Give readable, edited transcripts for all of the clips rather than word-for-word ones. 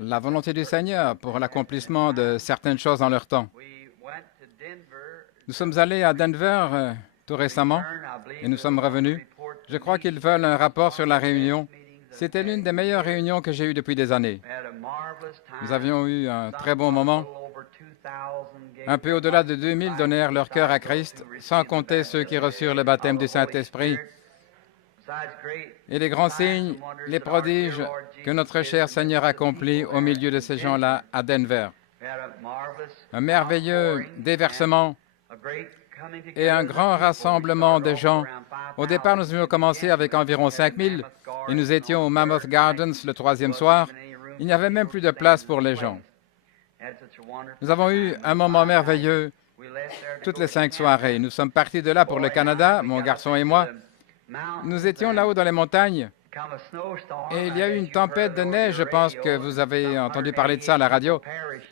la volonté du Seigneur pour l'accomplissement de certaines choses dans leur temps. Nous sommes allés à Denver tout récemment et nous sommes revenus. Je crois qu'ils veulent un rapport sur la réunion. C'était l'une des meilleures réunions que j'ai eues depuis des années. Nous avions eu un très bon moment. Un peu au-delà de 2000 donnèrent leur cœur à Christ, sans compter ceux qui reçurent le baptême du Saint-Esprit. Et les grands signes, les prodiges que notre cher Seigneur accomplit au milieu de ces gens-là à Denver. Un merveilleux déversement et un grand rassemblement des gens. Au départ, nous avions commencé avec environ 5000 et nous étions au Mammoth Gardens le 3e soir. Il n'y avait même plus de place pour les gens. Nous avons eu un moment merveilleux toutes les 5 soirées. Nous sommes partis de là pour le Canada, mon garçon et moi. Nous étions là-haut dans les montagnes et il y a eu une tempête de neige, je pense que vous avez entendu parler de ça à la radio,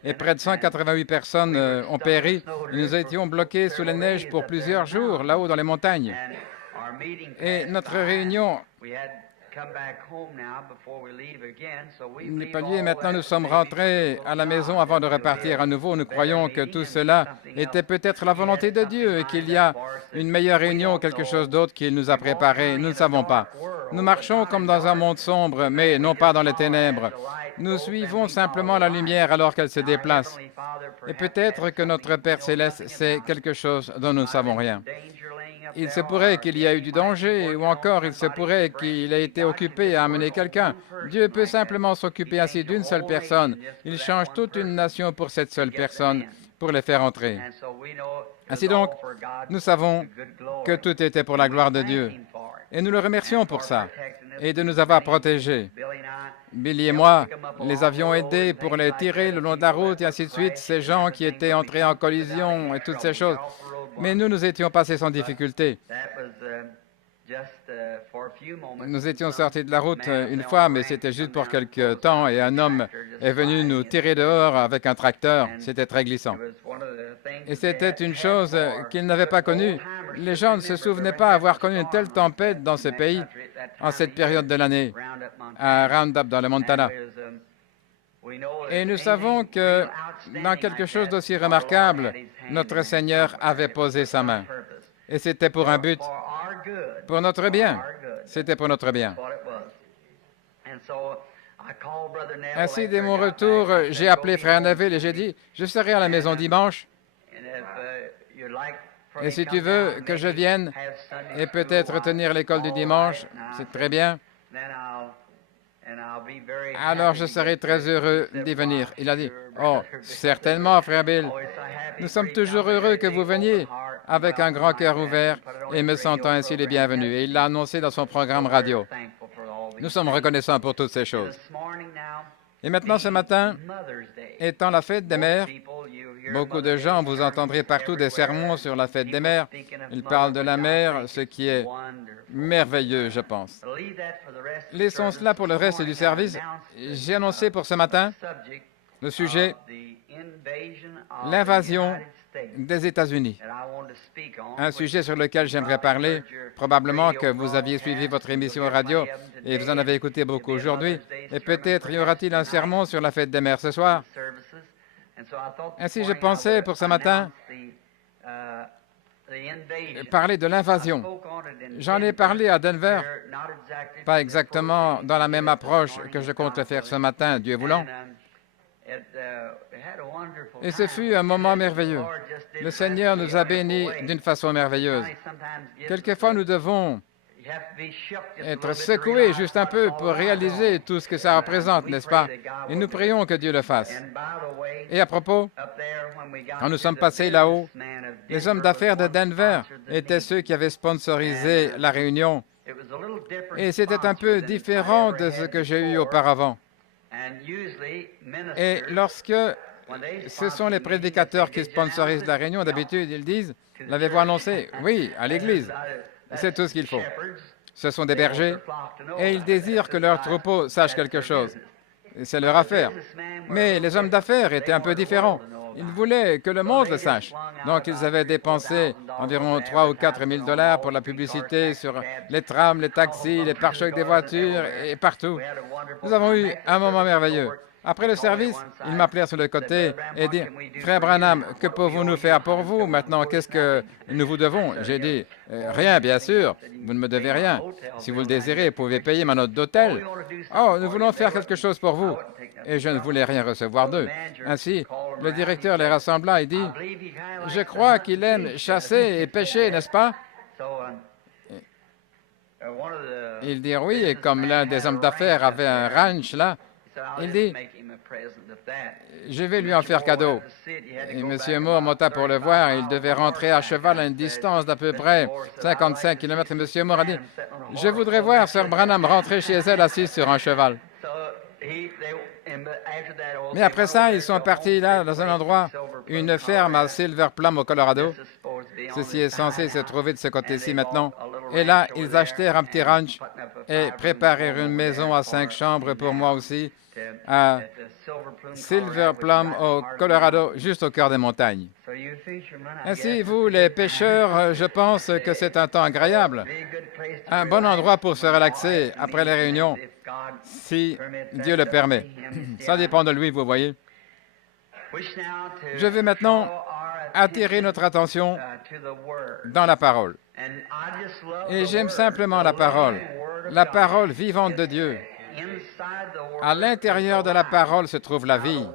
et près de 188 personnes ont péri. Et nous étions bloqués sous la neige pour plusieurs jours là-haut dans les montagnes. Et notre réunion n'est pas lieu. Maintenant, nous sommes rentrés à la maison avant de repartir à nouveau. Nous croyons que tout cela était peut-être la volonté de Dieu et qu'il y a une meilleure réunion ou quelque chose d'autre qu'il nous a préparé. Nous ne savons pas. Nous marchons comme dans un monde sombre, mais non pas dans les ténèbres. Nous suivons simplement la lumière alors qu'elle se déplace. Et peut-être que notre Père céleste sait quelque chose dont nous ne savons rien. Il se pourrait qu'il y ait eu du danger, ou encore il se pourrait qu'il ait été occupé à amener quelqu'un. Dieu peut simplement s'occuper ainsi d'une seule personne. Il change toute une nation pour cette seule personne, pour les faire entrer. Ainsi donc, nous savons que tout était pour la gloire de Dieu. Et nous le remercions pour ça, et de nous avoir protégés. Billy et moi les avions aidés pour les tirer le long de la route, et ainsi de suite, ces gens qui étaient entrés en collision et toutes ces choses. Mais nous étions passés sans difficulté. Nous étions sortis de la route une fois, mais c'était juste pour quelque temps, et un homme est venu nous tirer dehors avec un tracteur. C'était très glissant. Et c'était une chose qu'ils n'avaient pas connue. Les gens ne se souvenaient pas avoir connu une telle tempête dans ce pays en cette période de l'année, à Roundup, dans le Montana. Et nous savons que dans quelque chose d'aussi remarquable, notre Seigneur avait posé sa main. Et c'était pour un but, pour notre bien. C'était pour notre bien. Ainsi, dès mon retour, j'ai appelé Frère Neville et j'ai dit, je serai à la maison dimanche. Et si tu veux que je vienne et peut-être tenir l'école du dimanche, c'est très bien. Alors, je serai très heureux d'y venir. Il a dit, oh, certainement, Frère Bill. Nous sommes toujours heureux que vous veniez avec un grand cœur ouvert et me sentant ainsi les bienvenus. Et il l'a annoncé dans son programme radio. Nous sommes reconnaissants pour toutes ces choses. Et maintenant, ce matin, étant la fête des mères, beaucoup de gens, vous entendrez partout des sermons sur la fête des mères. Ils parlent de la mère, ce qui est merveilleux, je pense. Laissons cela pour le reste du service. J'ai annoncé pour ce matin le sujet « L'invasion des États-Unis ». Un sujet sur lequel j'aimerais parler. Probablement que vous aviez suivi votre émission radio et vous en avez écouté beaucoup aujourd'hui. Et peut-être y aura-t-il un sermon sur la fête des mères ce soir. Ainsi, je pensais pour ce matin parler de l'invasion. J'en ai parlé à Denver, pas exactement dans la même approche que je compte le faire ce matin, Dieu voulant. Et ce fut un moment merveilleux. Le Seigneur nous a bénis d'une façon merveilleuse. Quelquefois, nous devons être secoués juste un peu pour réaliser tout ce que ça représente, n'est-ce pas? Et nous prions que Dieu le fasse. Et à propos, quand nous sommes passés là-haut, les hommes d'affaires de Denver étaient ceux qui avaient sponsorisé la réunion. Et c'était un peu différent de ce que j'ai eu auparavant. Et lorsque ce sont les prédicateurs qui sponsorisent la réunion, d'habitude, ils disent, l'avez-vous annoncé? Oui, à l'Église. C'est tout ce qu'il faut. Ce sont des bergers et ils désirent que leur troupeau sache quelque chose. C'est leur affaire. Mais les hommes d'affaires étaient un peu différents. Ils voulaient que le monde le sache. Donc, ils avaient dépensé environ 3 ou 4 000 $ pour la publicité sur les trams, les taxis, les pare-chocs des voitures et partout. Nous avons eu un moment merveilleux. Après le service, ils m'appelèrent sur le côté et dirent, « Frère Branham, que pouvons-nous faire pour vous maintenant? Qu'est-ce que nous vous devons? » J'ai dit, « Rien, bien sûr. Vous ne me devez rien. Si vous le désirez, vous pouvez payer ma note d'hôtel. »« Oh, nous voulons faire quelque chose pour vous. » Et je ne voulais rien recevoir d'eux. Ainsi, le directeur les rassembla et dit, « Je crois qu'il aime chasser et pêcher, n'est-ce pas? » Ils dirent oui, et comme l'un des hommes d'affaires avait un ranch là, il dit, je vais lui en faire cadeau. Et M. Moore monta pour le voir, et il devait rentrer à cheval à une distance d'à peu près 55 km. Et M. Moore a dit, je voudrais voir Sir Branham rentrer chez elle assise sur un cheval. Mais après ça, ils sont partis là, dans un endroit, une ferme à Silver Plum au Colorado. Ceci est censé se trouver de ce côté-ci maintenant. Et là, ils achetèrent un petit ranch et préparèrent une maison à 5 chambres pour moi aussi, à Silver Plum au Colorado, juste au cœur des montagnes. Ainsi, vous, les pêcheurs, je pense que c'est un temps agréable, un bon endroit pour se relaxer après les réunions, si Dieu le permet. Ça dépend de lui, vous voyez. Je vais maintenant attirer notre attention dans la parole. Et j'aime simplement la parole vivante de Dieu. À l'intérieur de la parole se trouve la vie.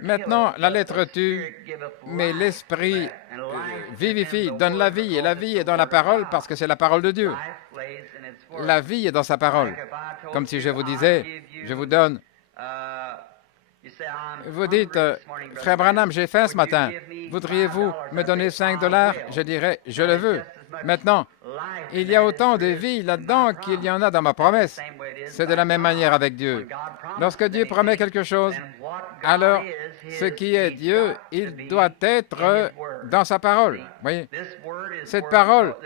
Maintenant, la lettre tue, mais l'esprit vivifie, donne la vie, et la vie est dans la parole parce que c'est la parole de Dieu. La vie est dans sa parole. Comme si je vous disais, je vous donne. Vous dites, Frère Branham, j'ai faim ce matin. Voudriez-vous me donner 5 $? Je dirais, je le veux. Maintenant, il y a autant de vie là-dedans qu'il y en a dans ma promesse. C'est de la même manière avec Dieu. Lorsque Dieu promet quelque chose, alors ce qui est Dieu, il doit être dans sa parole. Voyez, cette parole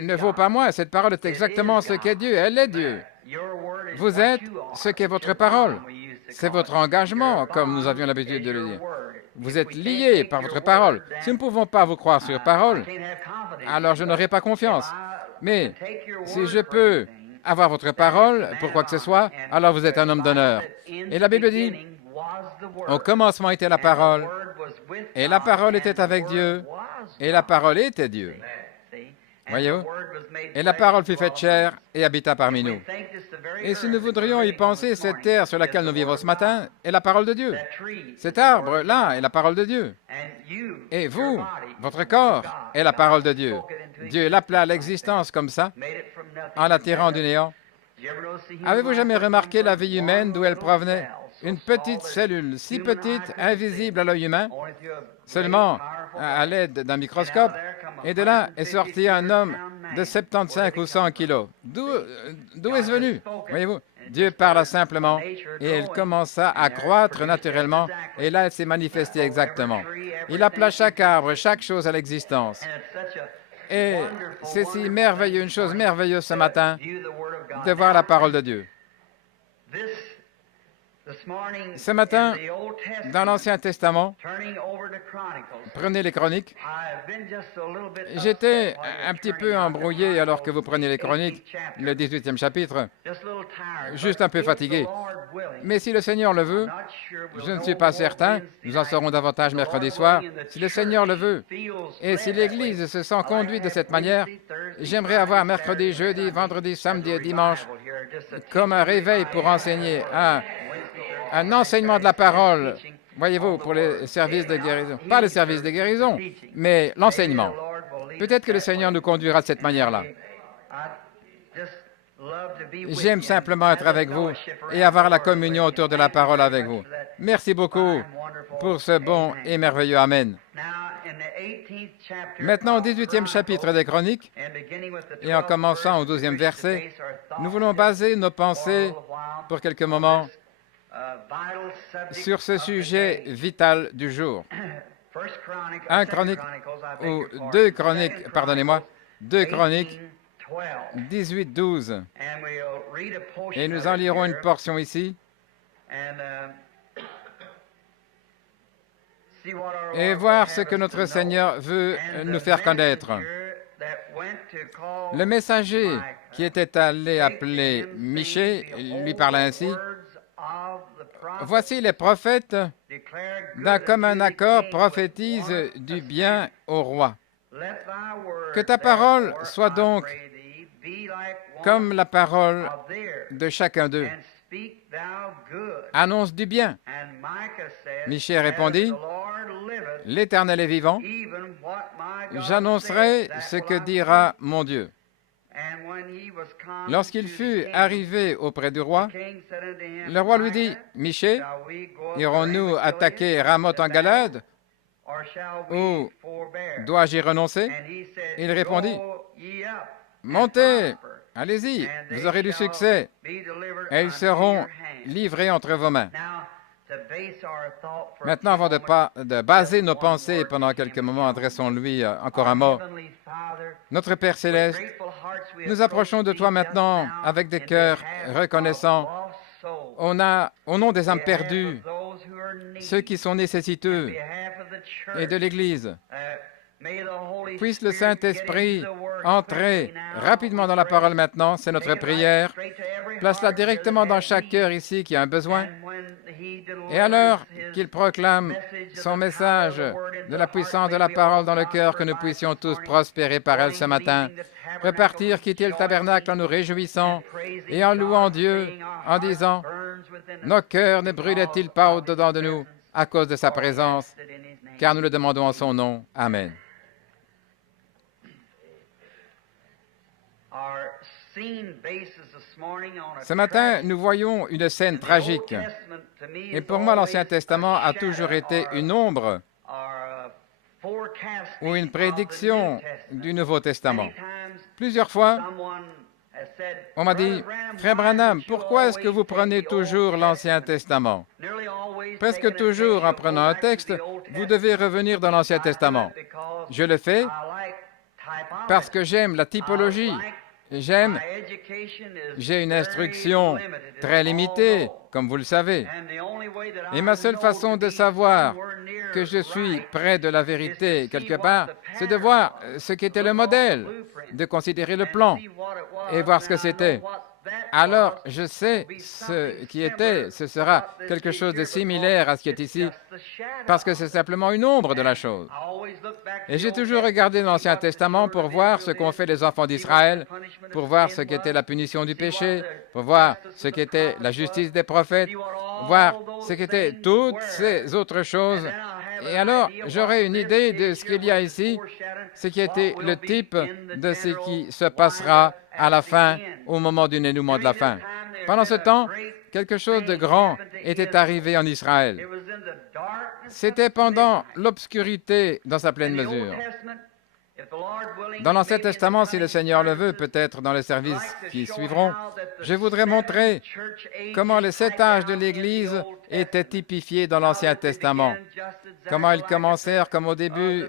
ne vaut pas moins. Cette parole est exactement ce qu'est Dieu. Elle est Dieu. Vous êtes ce qu'est votre parole. C'est votre engagement, comme nous avions l'habitude de le dire. Vous êtes liés par votre parole. Si nous ne pouvons pas vous croire sur parole, alors je n'aurai pas confiance. Mais si je peux avoir votre parole pour quoi que ce soit, alors vous êtes un homme d'honneur. Et la Bible dit, au commencement était la parole, et la parole était avec Dieu, et la parole était Dieu. Voyez-vous? Et la parole fut faite chair et habita parmi nous. Et si nous voudrions y penser, cette terre sur laquelle nous vivons ce matin est la parole de Dieu. Cet arbre-là est la parole de Dieu. Et vous, votre corps, est la parole de Dieu. Dieu l'appela à l'existence comme ça, en l'attirant du néant. Avez-vous jamais remarqué la vie humaine d'où elle provenait? Une petite cellule, si petite, invisible à l'œil humain, seulement à l'aide d'un microscope, et de là est sorti un homme de 75 ou 100 kilos. D'où est-ce venu? Voyez-vous, Dieu parla simplement, et elle commença à croître naturellement, et là, elle s'est manifestée exactement. Il appela chaque arbre, chaque chose à l'existence. Et c'est si merveilleux, une chose merveilleuse ce matin, de voir la parole de Dieu. Ce matin, dans l'Ancien Testament, prenez les Chroniques. J'étais un petit peu embrouillé alors que vous preniez les Chroniques, le 18e chapitre, juste un peu fatigué. Mais si le Seigneur le veut, je ne suis pas certain, nous en saurons davantage mercredi soir, si le Seigneur le veut, et si l'Église se sent conduite de cette manière, j'aimerais avoir mercredi, jeudi, vendredi, samedi et dimanche comme un réveil pour enseigner un enseignement de la parole, voyez-vous, pour les services de guérison. Pas les services de guérison, mais l'enseignement. Peut-être que le Seigneur nous conduira de cette manière-là. J'aime simplement être avec vous et avoir la communion autour de la parole avec vous. Merci beaucoup pour ce bon et merveilleux Amen. Maintenant, au 18e chapitre des Chroniques, et en commençant au 12e verset, nous voulons baser nos pensées pour quelques moments sur ce sujet vital du jour. 2 Chroniques, pardonnez-moi, 2 Chroniques 18-12. Et nous en lirons une portion ici. Et voir ce que notre Seigneur veut nous faire connaître. Le messager qui était allé appeler Michée lui parla ainsi. voici les prophètes d'un commun accord prophétisent du bien au roi. Que ta parole soit donc comme la parole de chacun d'eux. Annonce du bien. Michée répondit, « L'Éternel est vivant, j'annoncerai ce que dira mon Dieu. » Lorsqu'il fut arrivé auprès du roi, le roi lui dit, « Michée, irons-nous attaquer Ramoth en Galade ou dois-je y renoncer ?» Il répondit, « Montez, allez-y, vous aurez du succès, et ils seront livrés entre vos mains. » Maintenant, avant de baser nos pensées pendant quelques moments, adressons-lui encore un mot. Notre Père céleste, nous approchons de toi maintenant avec des cœurs reconnaissants. Au nom des âmes perdues, ceux qui sont nécessiteux et de l'Église. Puisse le Saint-Esprit entrer rapidement dans la parole maintenant, c'est notre prière. Place-la directement dans chaque cœur ici qui a un besoin. Et alors qu'il proclame son message de la puissance de la parole dans le cœur, que nous puissions tous prospérer par elle ce matin. Repartir, quitter le tabernacle en nous réjouissant et en louant Dieu, en disant, « Nos cœurs ne brûlaient-ils pas au-dedans de nous à cause de sa présence, car nous le demandons en son nom. Amen. » Ce matin, nous voyons une scène tragique. Et pour moi, l'Ancien Testament a toujours été une ombre ou une prédiction du Nouveau Testament. Plusieurs fois, on m'a dit, « Frère Branham, pourquoi est-ce que vous prenez toujours l'Ancien Testament? Presque toujours, en prenant un texte, vous devez revenir dans l'Ancien Testament. » Je le fais parce que j'aime la typologie. J'ai une instruction très limitée, comme vous le savez. Et ma seule façon de savoir que je suis près de la vérité, quelque part, c'est de voir ce qu'était le modèle, de considérer le plan et voir ce que c'était. Alors, je sais ce qui était, ce sera quelque chose de similaire à ce qui est ici, parce que c'est simplement une ombre de la chose. Et j'ai toujours regardé l'Ancien Testament pour voir ce qu'ont fait les enfants d'Israël, pour voir ce qu'était la punition du péché, pour voir ce qu'était la justice des prophètes, voir ce qu'étaient toutes ces autres choses. Et alors, j'aurai une idée de ce qu'il y a ici, ce qui était le type de ce qui se passera à la fin, au moment du dénouement de la fin. Pendant ce temps, quelque chose de grand était arrivé en Israël. C'était pendant l'obscurité dans sa pleine mesure. Dans l'Ancien Testament, si le Seigneur le veut, peut-être dans les services qui suivront, je voudrais montrer comment les 7 âges de l'Église étaient typifiés dans l'Ancien Testament. Comment ils commencèrent comme au début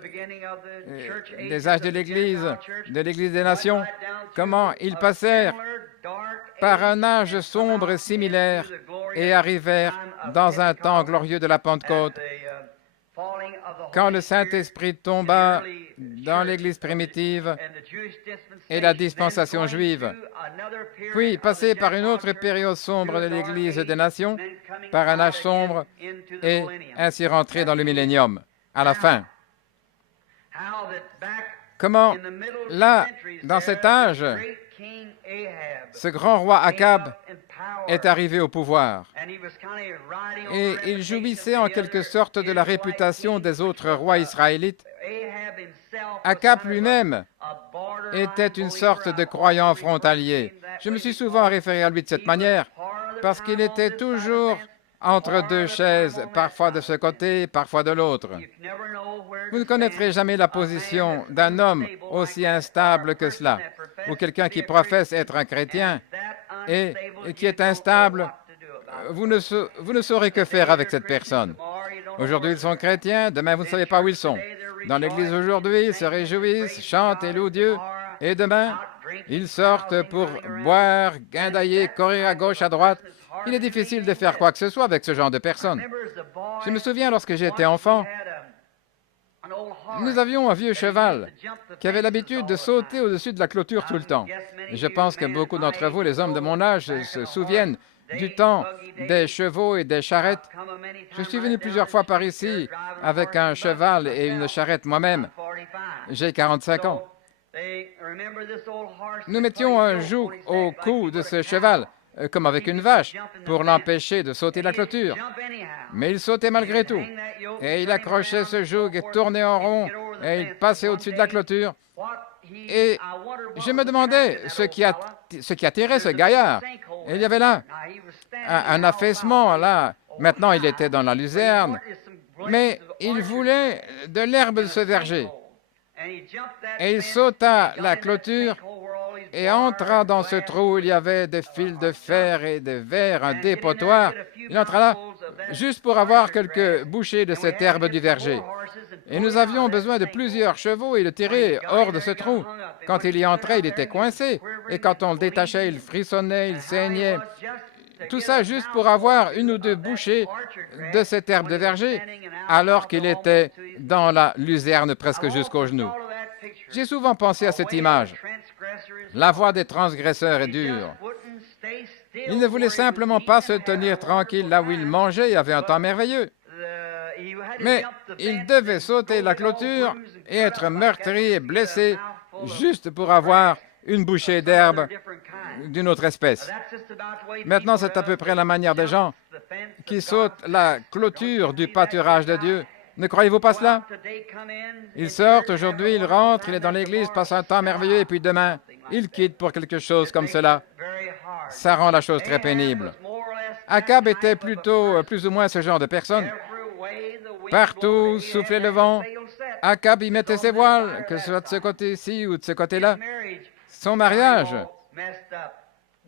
des âges de l'Église des nations. Comment ils passèrent par un âge sombre et similaire et arrivèrent dans un temps glorieux de la Pentecôte, quand le Saint-Esprit tomba dans l'Église primitive et la dispensation juive, puis passer par une autre période sombre de l'Église des nations, par un âge sombre, et ainsi rentrer dans le millénium, à la fin. Comment, là, dans cet âge, ce grand roi Akab est arrivé au pouvoir. Et il jouissait en quelque sorte de la réputation des autres rois israélites. Akab lui-même était une sorte de croyant frontalier. Je me suis souvent référé à lui de cette manière, parce qu'il était toujours entre deux chaises, parfois de ce côté, parfois de l'autre. Vous ne connaîtrez jamais la position d'un homme aussi instable que cela, ou quelqu'un qui professe être un chrétien et qui est instable. Vous ne saurez que faire avec cette personne. Aujourd'hui, ils sont chrétiens, demain, vous ne savez pas où ils sont. Dans l'Église aujourd'hui, ils se réjouissent, chantent et louent Dieu, et demain, ils sortent pour boire, guindailler, courir à gauche, à droite. Il est difficile de faire quoi que ce soit avec ce genre de personnes. Je me souviens, lorsque j'étais enfant, nous avions un vieux cheval qui avait l'habitude de sauter au-dessus de la clôture tout le temps. Et je pense que beaucoup d'entre vous, les hommes de mon âge, se souviennent du temps des chevaux et des charrettes. Je suis venu plusieurs fois par ici avec un cheval et une charrette moi-même. J'ai 45 ans. Nous mettions un joug au cou de ce cheval, comme avec une vache, pour l'empêcher de sauter la clôture. Mais il sautait malgré tout. Et il accrochait ce joug et tournait en rond, et il passait au-dessus de la clôture. Et je me demandais ce qui attirait ce gaillard. Et il y avait là un affaissement, là. Maintenant, il était dans la luzerne, mais il voulait de l'herbe de ce verger. Et il sauta la clôture et entra dans ce trou où il y avait des fils de fer et des verres, un dépotoir. Il entra là juste pour avoir quelques bouchées de cette herbe du verger. Et nous avions besoin de plusieurs chevaux et le tirer hors de ce trou. Quand il y entrait, il était coincé. Et quand on le détachait, il frissonnait, il saignait. Tout ça juste pour avoir une ou deux bouchées de cette herbe de verger, alors qu'il était dans la luzerne presque jusqu'aux genoux. J'ai souvent pensé à cette image. La voie des transgresseurs est dure. Il ne voulait simplement pas se tenir tranquille là où il mangeait et avait un temps merveilleux. Mais il devait sauter la clôture et être meurtri et blessé juste pour avoir une bouchée d'herbe d'une autre espèce. Maintenant, c'est à peu près la manière des gens qui sautent la clôture du pâturage de Dieu. Ne croyez-vous pas cela? Ils sortent aujourd'hui, ils rentrent, il est dans l'église, passe un temps merveilleux, et puis demain, ils quittent pour quelque chose comme cela. Ça rend la chose très pénible. Akab était plutôt, plus ou moins ce genre de personne. Partout soufflait le vent. Akab y mettait ses voiles, que ce soit de ce côté-ci ou de ce côté-là. Son mariage,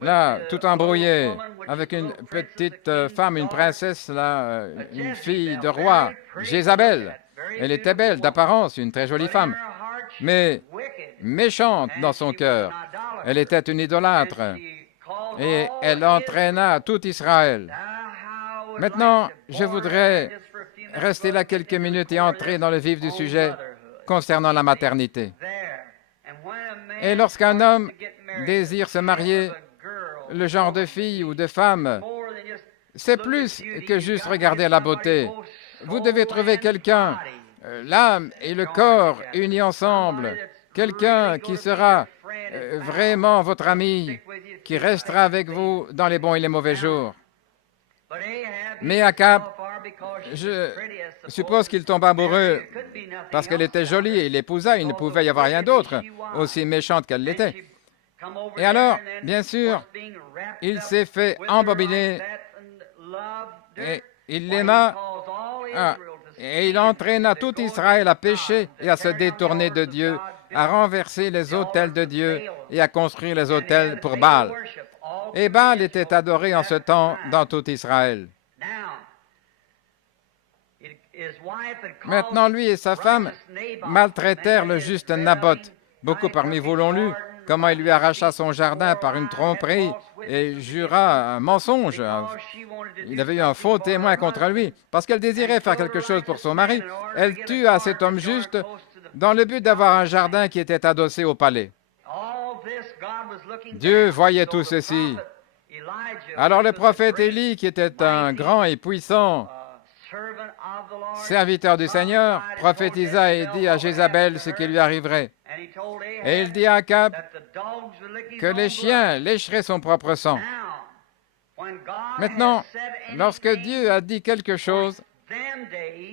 là, tout embrouillé, avec une petite femme, une princesse, là, une fille de roi, Jézabel. Elle était belle d'apparence, une très jolie femme, mais méchante dans son cœur. Elle était une idolâtre et elle entraîna tout Israël. Maintenant, je voudrais rester là quelques minutes et entrer dans le vif du sujet concernant la maternité. Et lorsqu'un homme désire se marier, le genre de fille ou de femme, c'est plus que juste regarder la beauté. Vous devez trouver quelqu'un, l'âme et le corps unis ensemble, quelqu'un qui sera vraiment votre ami, qui restera avec vous dans les bons et les mauvais jours. Mais Akab, je suppose qu'il tomba amoureux parce qu'elle était jolie et il l'épousa. Il ne pouvait y avoir rien d'autre, aussi méchante qu'elle l'était. Et alors, bien sûr, il s'est fait embobiner et il l'aima et il entraîna tout Israël à pécher et à se détourner de Dieu, à renverser les autels de Dieu et à construire les autels pour Baal. Et Baal était adoré en ce temps dans tout Israël. Maintenant, lui et sa femme maltraitèrent le juste Naboth. Beaucoup parmi vous l'ont lu, comment il lui arracha son jardin par une tromperie et jura un mensonge. Il avait eu un faux témoin contre lui. Parce qu'elle désirait faire quelque chose pour son mari, elle tua cet homme juste dans le but d'avoir un jardin qui était adossé au palais. Dieu voyait tout ceci. Alors le prophète Élie, qui était un grand et puissant serviteur du Seigneur, prophétisa et dit à Jézabel ce qui lui arriverait. Et il dit à Akab que les chiens lécheraient son propre sang. Maintenant, lorsque Dieu a dit quelque chose,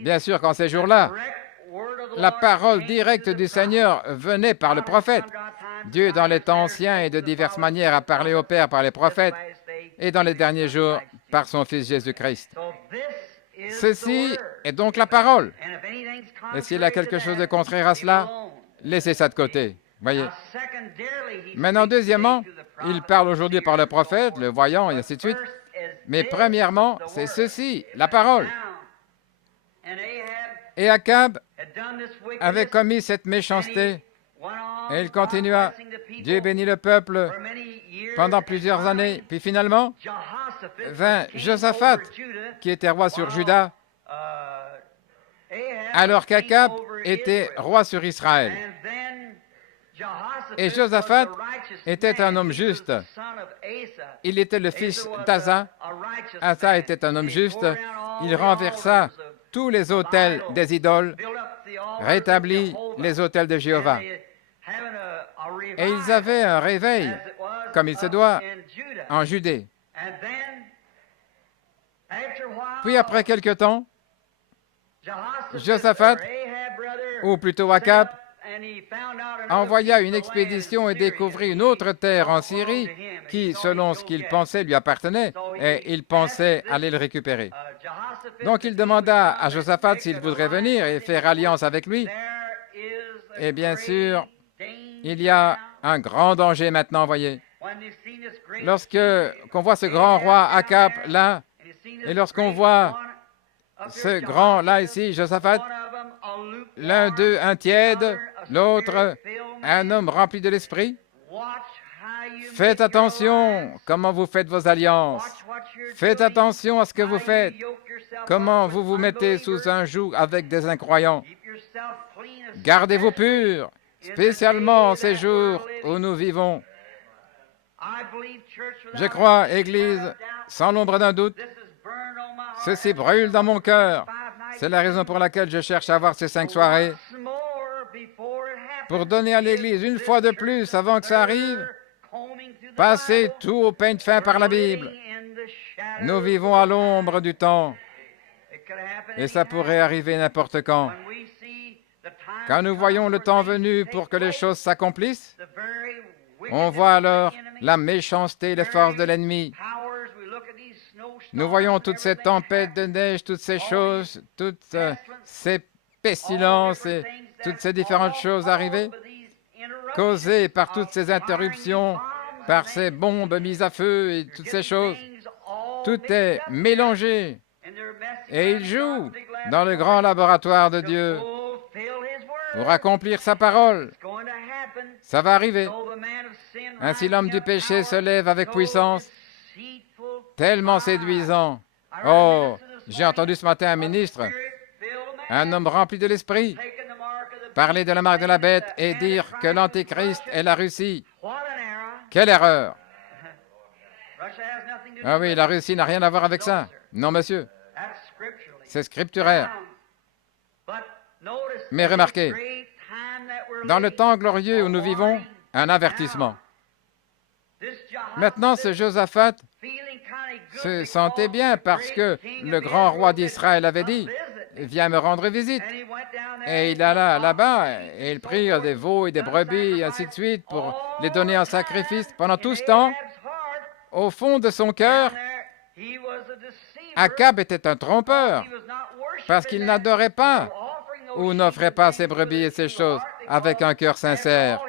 bien sûr qu'en ces jours-là, la parole directe du Seigneur venait par le prophète. Dieu, dans les temps anciens et de diverses manières, a parlé au Père par les prophètes et dans les derniers jours par son Fils Jésus-Christ. Ceci est donc la parole. Et s'il y a quelque chose de contraire à cela, laissez ça de côté. Voyez. Maintenant, deuxièmement, il parle aujourd'hui par le prophète, le voyant, et ainsi de suite. Mais premièrement, c'est ceci, la parole. Et Akab avait commis cette méchanceté. Et il continua. Dieu bénit le peuple pendant plusieurs années. Puis finalement, vint Josaphat, qui était roi sur Juda, alors qu'Akab était roi sur Israël. Et Josaphat était un homme juste. Il était le fils d'Asa. Asa était un homme juste. Il renversa tous les autels des idoles, rétablit les autels de Jéhovah. Et ils avaient un réveil, comme il se doit, en Judée. Puis après quelque temps, Josaphat, ou plutôt Akab, envoya une expédition et découvrit une autre terre en Syrie qui, selon ce qu'il pensait, lui appartenait, et il pensait aller le récupérer. Donc il demanda à Josaphat s'il voudrait venir et faire alliance avec lui. Et bien sûr, il y a un grand danger maintenant, voyez. Lorsqu'on voit ce grand roi Akab là, et lorsqu'on voit ce grand là ici, Josaphat, l'un d'eux un tiède, l'autre un homme rempli de l'esprit, faites attention comment vous faites vos alliances. Faites attention à ce que vous faites. Comment vous vous mettez sous un joug avec des incroyants. Gardez-vous purs, spécialement en ces jours où nous vivons. Je crois, Église, sans l'ombre d'un doute, ceci brûle dans mon cœur. C'est la raison pour laquelle je cherche à avoir ces 5 soirées. Pour donner à l'Église une fois de plus, avant que ça arrive, passez tout au peigne fin par la Bible. Nous vivons à l'ombre du temps. Et ça pourrait arriver n'importe quand. Quand nous voyons le temps venu pour que les choses s'accomplissent, on voit alors la méchanceté et les forces de l'ennemi. Nous voyons toutes ces tempêtes de neige, toutes ces choses, toutes ces pestilences et toutes ces différentes choses arriver, causées par toutes ces interruptions, par ces bombes mises à feu et toutes ces choses. Tout est mélangé. Et il joue dans le grand laboratoire de Dieu pour accomplir sa parole. Ça va arriver. Ainsi l'homme du péché se lève avec puissance, tellement séduisant. Oh, j'ai entendu ce matin un ministre, un homme rempli de l'esprit, parler de la marque de la bête et dire que l'Antéchrist est la Russie. Quelle erreur! Ah oui, la Russie n'a rien à voir avec ça. Non, monsieur. C'est scripturaire. Mais remarquez, dans le temps glorieux où nous vivons, un avertissement. Maintenant, ce Josaphat se sentait bien parce que le grand roi d'Israël avait dit « Viens me rendre visite ». Et il alla là-bas et ils prirent des veaux et des brebis et ainsi de suite pour les donner en sacrifice. Pendant tout ce temps, au fond de son cœur, Akab était un trompeur parce qu'il n'adorait pas ou n'offrait pas ses brebis et ses choses avec un cœur sincère.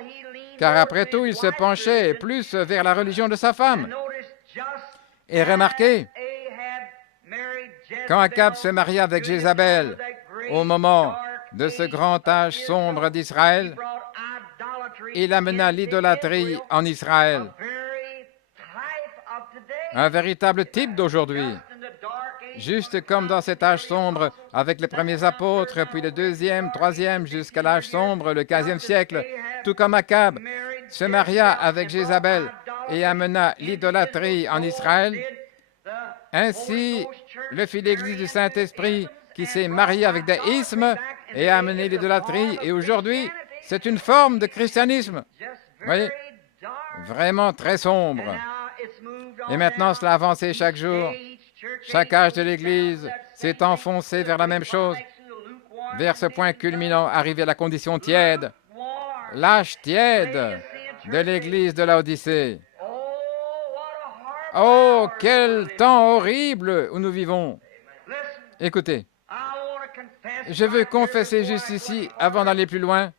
Car après tout, il se penchait plus vers la religion de sa femme. Et remarquez, quand Akab se maria avec Jézabel, au moment de ce grand âge sombre d'Israël, il amena l'idolâtrie en Israël. Un véritable type d'aujourd'hui. Juste comme dans cet âge sombre, avec les premiers apôtres, puis le 2e, 3e, jusqu'à l'âge sombre, le 15e siècle, tout comme Akab se maria avec Jézabel et amena l'idolâtrie en Israël, ainsi le fil d'Église du Saint-Esprit qui s'est marié avec des ismes et a amené l'idolâtrie, et aujourd'hui, c'est une forme de christianisme. Vous voyez, vraiment très sombre. Et maintenant, cela a avancé chaque jour. Chaque âge de l'Église s'est enfoncé vers la même chose, vers ce point culminant, arrivé à la condition tiède, l'âge tiède de l'Église de Laodicée. Oh, quel temps horrible où nous vivons! Écoutez, je veux confesser juste ici, avant d'aller plus loin,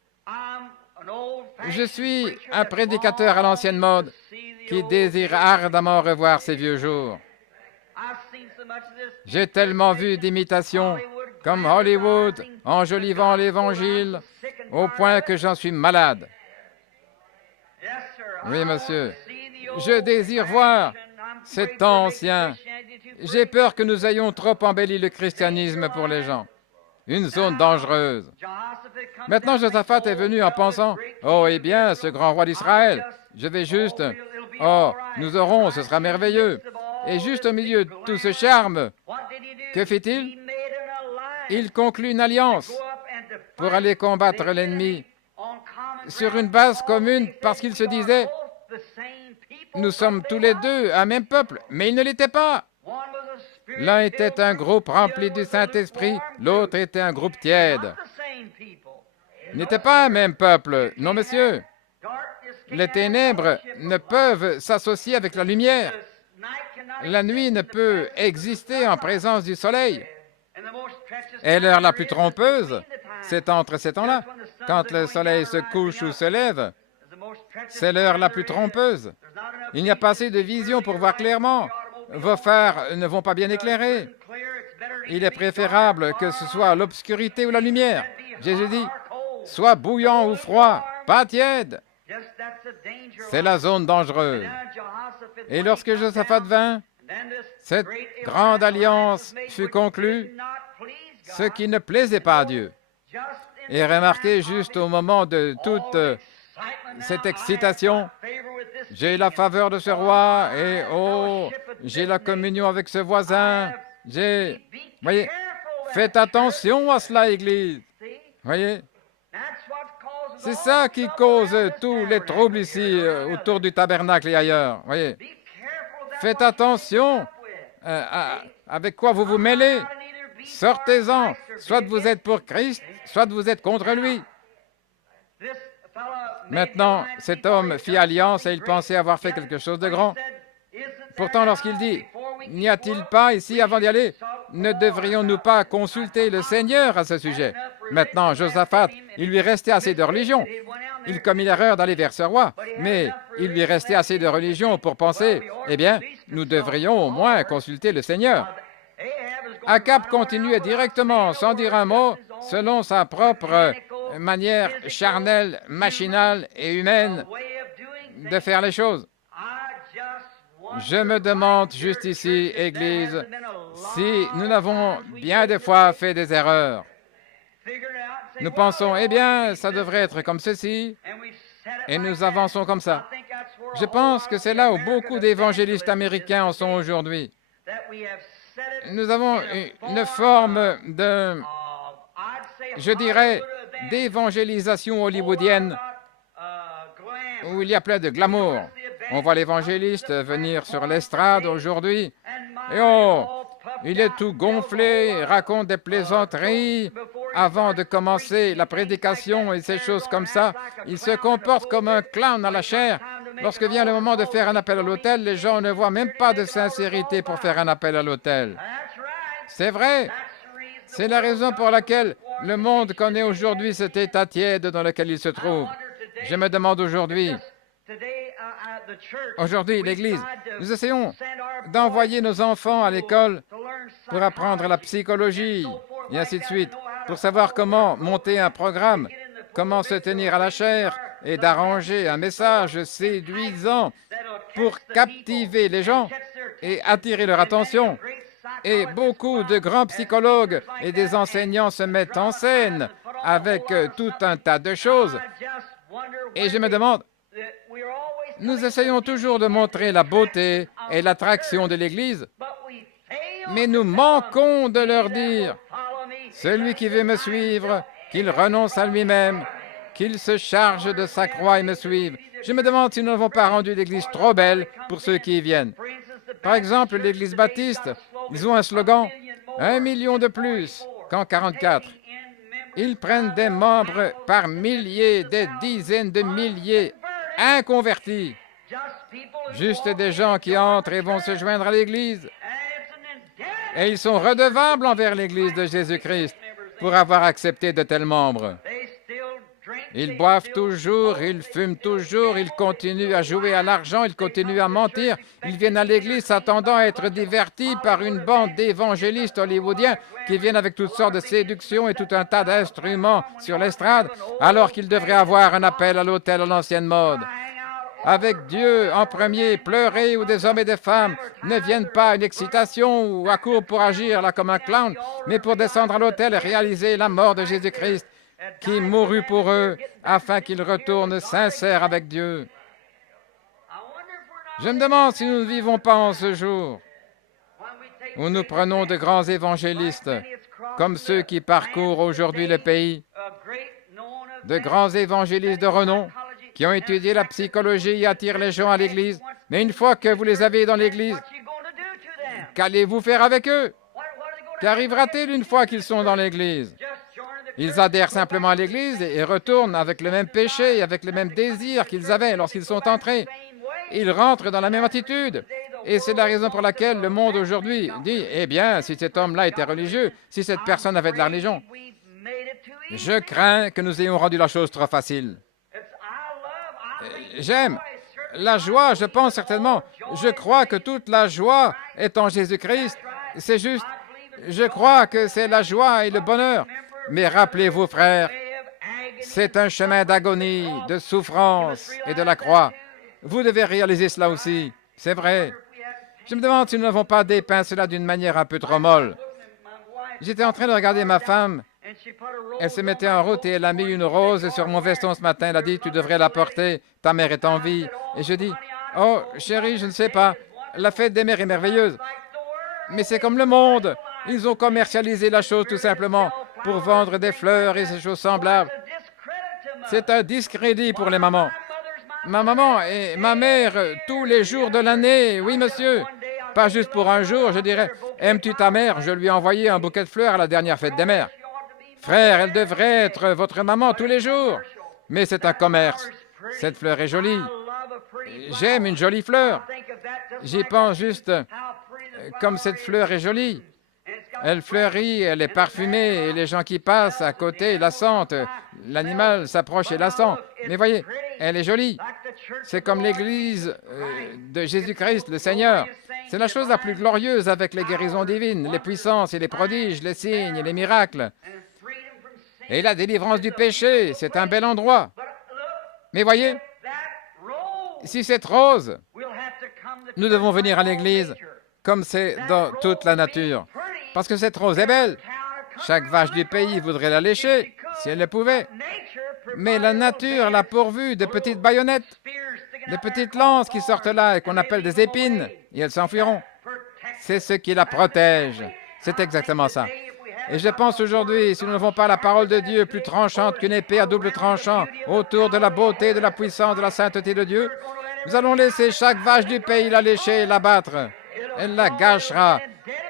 je suis un prédicateur à l'ancienne mode qui désire ardemment revoir ces vieux jours. J'ai tellement vu d'imitations comme Hollywood enjolivant l'Évangile au point que j'en suis malade. Oui, monsieur. Je désire voir cet temps ancien. J'ai peur que nous ayons trop embelli le christianisme pour les gens. une zone dangereuse. Maintenant, Josaphat est venu en pensant, « Oh, eh bien, ce grand roi d'Israël, je vais juste... Oh, nous aurons, ce sera merveilleux. » Et juste au milieu de tout ce charme, que fait-il? Il conclut une alliance pour aller combattre l'ennemi sur une base commune parce qu'il se disait, nous sommes tous les deux un même peuple, mais ils ne l'étaient pas. L'un était un groupe rempli du Saint-Esprit, l'autre était un groupe tiède. Ils n'étaient pas un même peuple, non monsieur. Les ténèbres ne peuvent s'associer avec la lumière. La nuit ne peut exister en présence du soleil. Et l'heure la plus trompeuse, c'est entre ces temps-là. Quand le soleil se couche ou se lève, c'est l'heure la plus trompeuse. Il n'y a pas assez de vision pour voir clairement. Vos phares ne vont pas bien éclairer. Il est préférable que ce soit l'obscurité ou la lumière. Jésus dit, soit bouillant ou froid, pas tiède. C'est la zone dangereuse. Et lorsque Josaphat vint, cette grande alliance fut conclue, ce qui ne plaisait pas à Dieu. Et remarquez, juste au moment de toute cette excitation, j'ai la faveur de ce roi et oh, j'ai la communion avec ce voisin. Voyez, faites attention à cela, Église. Voyez, c'est ça qui cause tous les troubles ici autour du tabernacle et ailleurs. Voyez, faites attention avec quoi vous vous mêlez. Sortez-en. Soit vous êtes pour Christ, soit vous êtes contre lui. Maintenant, cet homme fit alliance et il pensait avoir fait quelque chose de grand. Pourtant, lorsqu'il dit, n'y a-t-il pas ici, avant d'y aller, ne devrions-nous pas consulter le Seigneur à ce sujet? Maintenant, Josaphat, il lui restait assez de religion. Il commit l'erreur d'aller vers ce roi, mais il lui restait assez de religion pour penser, eh bien, nous devrions au moins consulter le Seigneur. Akab continuait directement, sans dire un mot, selon sa propre manière charnelle, machinale et humaine de faire les choses. Je me demande juste ici, Église, si nous n'avons bien des fois fait des erreurs. Nous pensons, eh bien, ça devrait être comme ceci, et nous avançons comme ça. Je pense que c'est là où beaucoup d'évangélistes américains en sont aujourd'hui. Nous avons une forme de, je dirais, d'évangélisation hollywoodienne où il y a plein de glamour. On voit l'évangéliste venir sur l'estrade aujourd'hui et oh, il est tout gonflé, il raconte des plaisanteries avant de commencer la prédication et ces choses comme ça. Il se comporte comme un clown à la chair. Lorsque vient le moment de faire un appel à l'autel, les gens ne voient même pas de sincérité pour faire un appel à l'autel. C'est vrai. C'est la raison pour laquelle le monde connaît aujourd'hui cet état tiède dans lequel il se trouve. Je me demande aujourd'hui, l'Église, nous essayons d'envoyer nos enfants à l'école pour apprendre la psychologie et ainsi de suite, pour savoir comment monter un programme, comment se tenir à la chair et d'arranger un message séduisant pour captiver les gens et attirer leur attention. Et beaucoup de grands psychologues et des enseignants se mettent en scène avec tout un tas de choses. Et je me demande, nous essayons toujours de montrer la beauté et l'attraction de l'Église, mais nous manquons de leur dire, celui qui veut me suivre, qu'il renonce à lui-même, qu'il se charge de sa croix et me suive. Je me demande si nous n'avons pas rendu l'Église trop belle pour ceux qui y viennent. Par exemple, l'Église baptiste, ils ont un slogan, 1 million de plus qu'en 1944. Ils prennent des membres par milliers, des dizaines de milliers, inconvertis. Juste des gens qui entrent et vont se joindre à l'Église. Et ils sont redevables envers l'Église de Jésus-Christ pour avoir accepté de tels membres. Ils boivent toujours, ils fument toujours, ils continuent à jouer à l'argent, ils continuent à mentir. Ils viennent à l'Église s'attendant à être divertis par une bande d'évangélistes hollywoodiens qui viennent avec toutes sortes de séductions et tout un tas d'instruments sur l'estrade, alors qu'ils devraient avoir un appel à l'autel à l'ancienne mode. avec Dieu en premier, pleurer où des hommes et des femmes ne viennent pas à une excitation ou à court pour agir là comme un clown, mais pour descendre à l'autel et réaliser la mort de Jésus-Christ qui mourut pour eux afin qu'ils retournent sincères avec Dieu. Je me demande si nous ne vivons pas en ce jour où nous prenons de grands évangélistes comme ceux qui parcourent aujourd'hui le pays, de grands évangélistes de renom qui ont étudié la psychologie et attirent les gens à l'Église. Mais une fois que vous les avez dans l'Église, qu'allez-vous faire avec eux? Qu'arrivera-t-il une fois qu'ils sont dans l'Église? Ils adhèrent simplement à l'Église et retournent avec le même péché et avec le même désir qu'ils avaient lorsqu'ils sont entrés. Ils rentrent dans la même attitude. Et c'est la raison pour laquelle le monde aujourd'hui dit, eh bien, si cet homme-là était religieux, si cette personne avait de la religion, je crains que nous ayons rendu la chose trop facile. J'aime la joie, je pense certainement. Je crois que toute la joie est en Jésus-Christ. C'est juste, je crois que c'est la joie et le bonheur. Mais rappelez-vous, frères, c'est un chemin d'agonie, de souffrance et de la croix. Vous devez réaliser cela aussi. C'est vrai. Je me demande si nous n'avons pas dépeint cela d'une manière un peu trop molle. J'étais en train de regarder ma femme. Elle se mettait en route et elle a mis une rose sur mon veston ce matin. Elle a dit, tu devrais la porter, ta mère est en vie. Et je dis, oh, chérie, je ne sais pas, la fête des mères est merveilleuse. Mais c'est comme le monde. Ils ont commercialisé la chose tout simplement pour vendre des fleurs et ces choses semblables. C'est un discrédit pour les mamans. Ma maman et ma mère, tous les jours de l'année, oui monsieur, pas juste pour un jour, je dirais, aimes-tu ta mère? Je lui ai envoyé un bouquet de fleurs à la dernière fête des mères. Frère, elle devrait être votre maman tous les jours. Mais c'est un commerce. Cette fleur est jolie. J'aime une jolie fleur. J'y pense juste comme cette fleur est jolie. Elle fleurit, elle est parfumée, et les gens qui passent à côté la sentent. L'animal s'approche et la sent. Mais voyez, elle est jolie. C'est comme l'Église de Jésus-Christ, le Seigneur. C'est la chose la plus glorieuse avec les guérisons divines, les puissances et les prodiges, les signes et les miracles. Et la délivrance du péché, c'est un bel endroit. Mais voyez, si c'est rose, nous devons venir à l'Église comme c'est dans toute la nature. Parce que cette rose est belle. Chaque vache du pays voudrait la lécher, si elle le pouvait. Mais la nature l'a pourvue de petites baïonnettes, de petites lances qui sortent là et qu'on appelle des épines, et elles s'enfuiront. C'est ce qui la protège. C'est exactement ça. Et je pense aujourd'hui, si nous n'avons pas la parole de Dieu plus tranchante qu'une épée à double tranchant autour de la beauté, de la puissance, de la sainteté de Dieu, nous allons laisser chaque vache du pays la lécher et l'abattre. Elle la gâchera.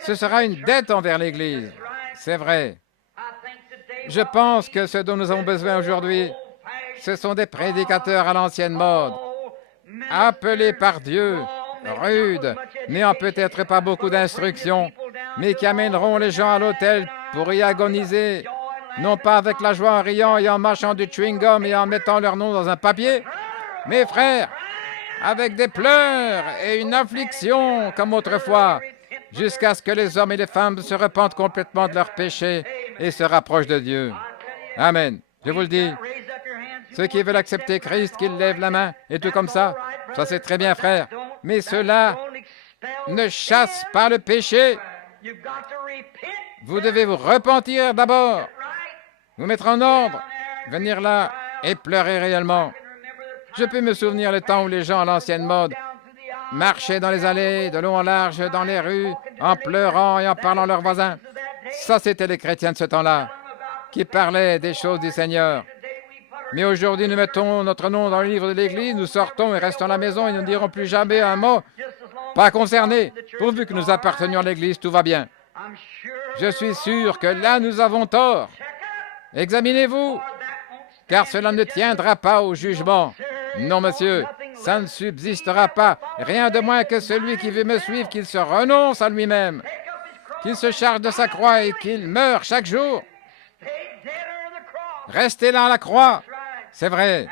Ce sera une dette envers l'Église. C'est vrai. Je pense que ce dont nous avons besoin aujourd'hui, ce sont des prédicateurs à l'ancienne mode, appelés par Dieu, rudes, n'ayant peut-être pas beaucoup d'instructions, mais qui amèneront les gens à l'autel pour y agoniser, non pas avec la joie en riant et en mâchant du chewing-gum et en mettant leur nom dans un papier, mais frères, avec des pleurs et une affliction comme autrefois, jusqu'à ce que les hommes et les femmes se repentent complètement de leurs péchés et se rapprochent de Dieu. Amen. Je vous le dis, ceux qui veulent accepter Christ, qu'ils lèvent la main, et tout comme ça c'est très bien, frère. Mais cela ne chasse pas le péché. Vous devez vous repentir d'abord, vous mettre en ordre, venir là et pleurer réellement. Je peux me souvenir le temps où les gens à l'ancienne mode marchaient dans les allées, de long en large, dans les rues, en pleurant et en parlant à leurs voisins. Ça, c'était les chrétiens de ce temps-là, qui parlaient des choses du Seigneur. Mais aujourd'hui, nous mettons notre nom dans le livre de l'Église, nous sortons et restons à la maison et nous ne dirons plus jamais un mot. Pas concernés. Pourvu que nous appartenions à l'Église, tout va bien. Je suis sûr que là, nous avons tort. Examinez-vous, car cela ne tiendra pas au jugement. Non, monsieur, ça ne subsistera pas. Rien de moins que celui qui veut me suivre, qu'il se renonce à lui-même, qu'il se charge de sa croix et qu'il meure chaque jour. Restez là à la croix. C'est vrai.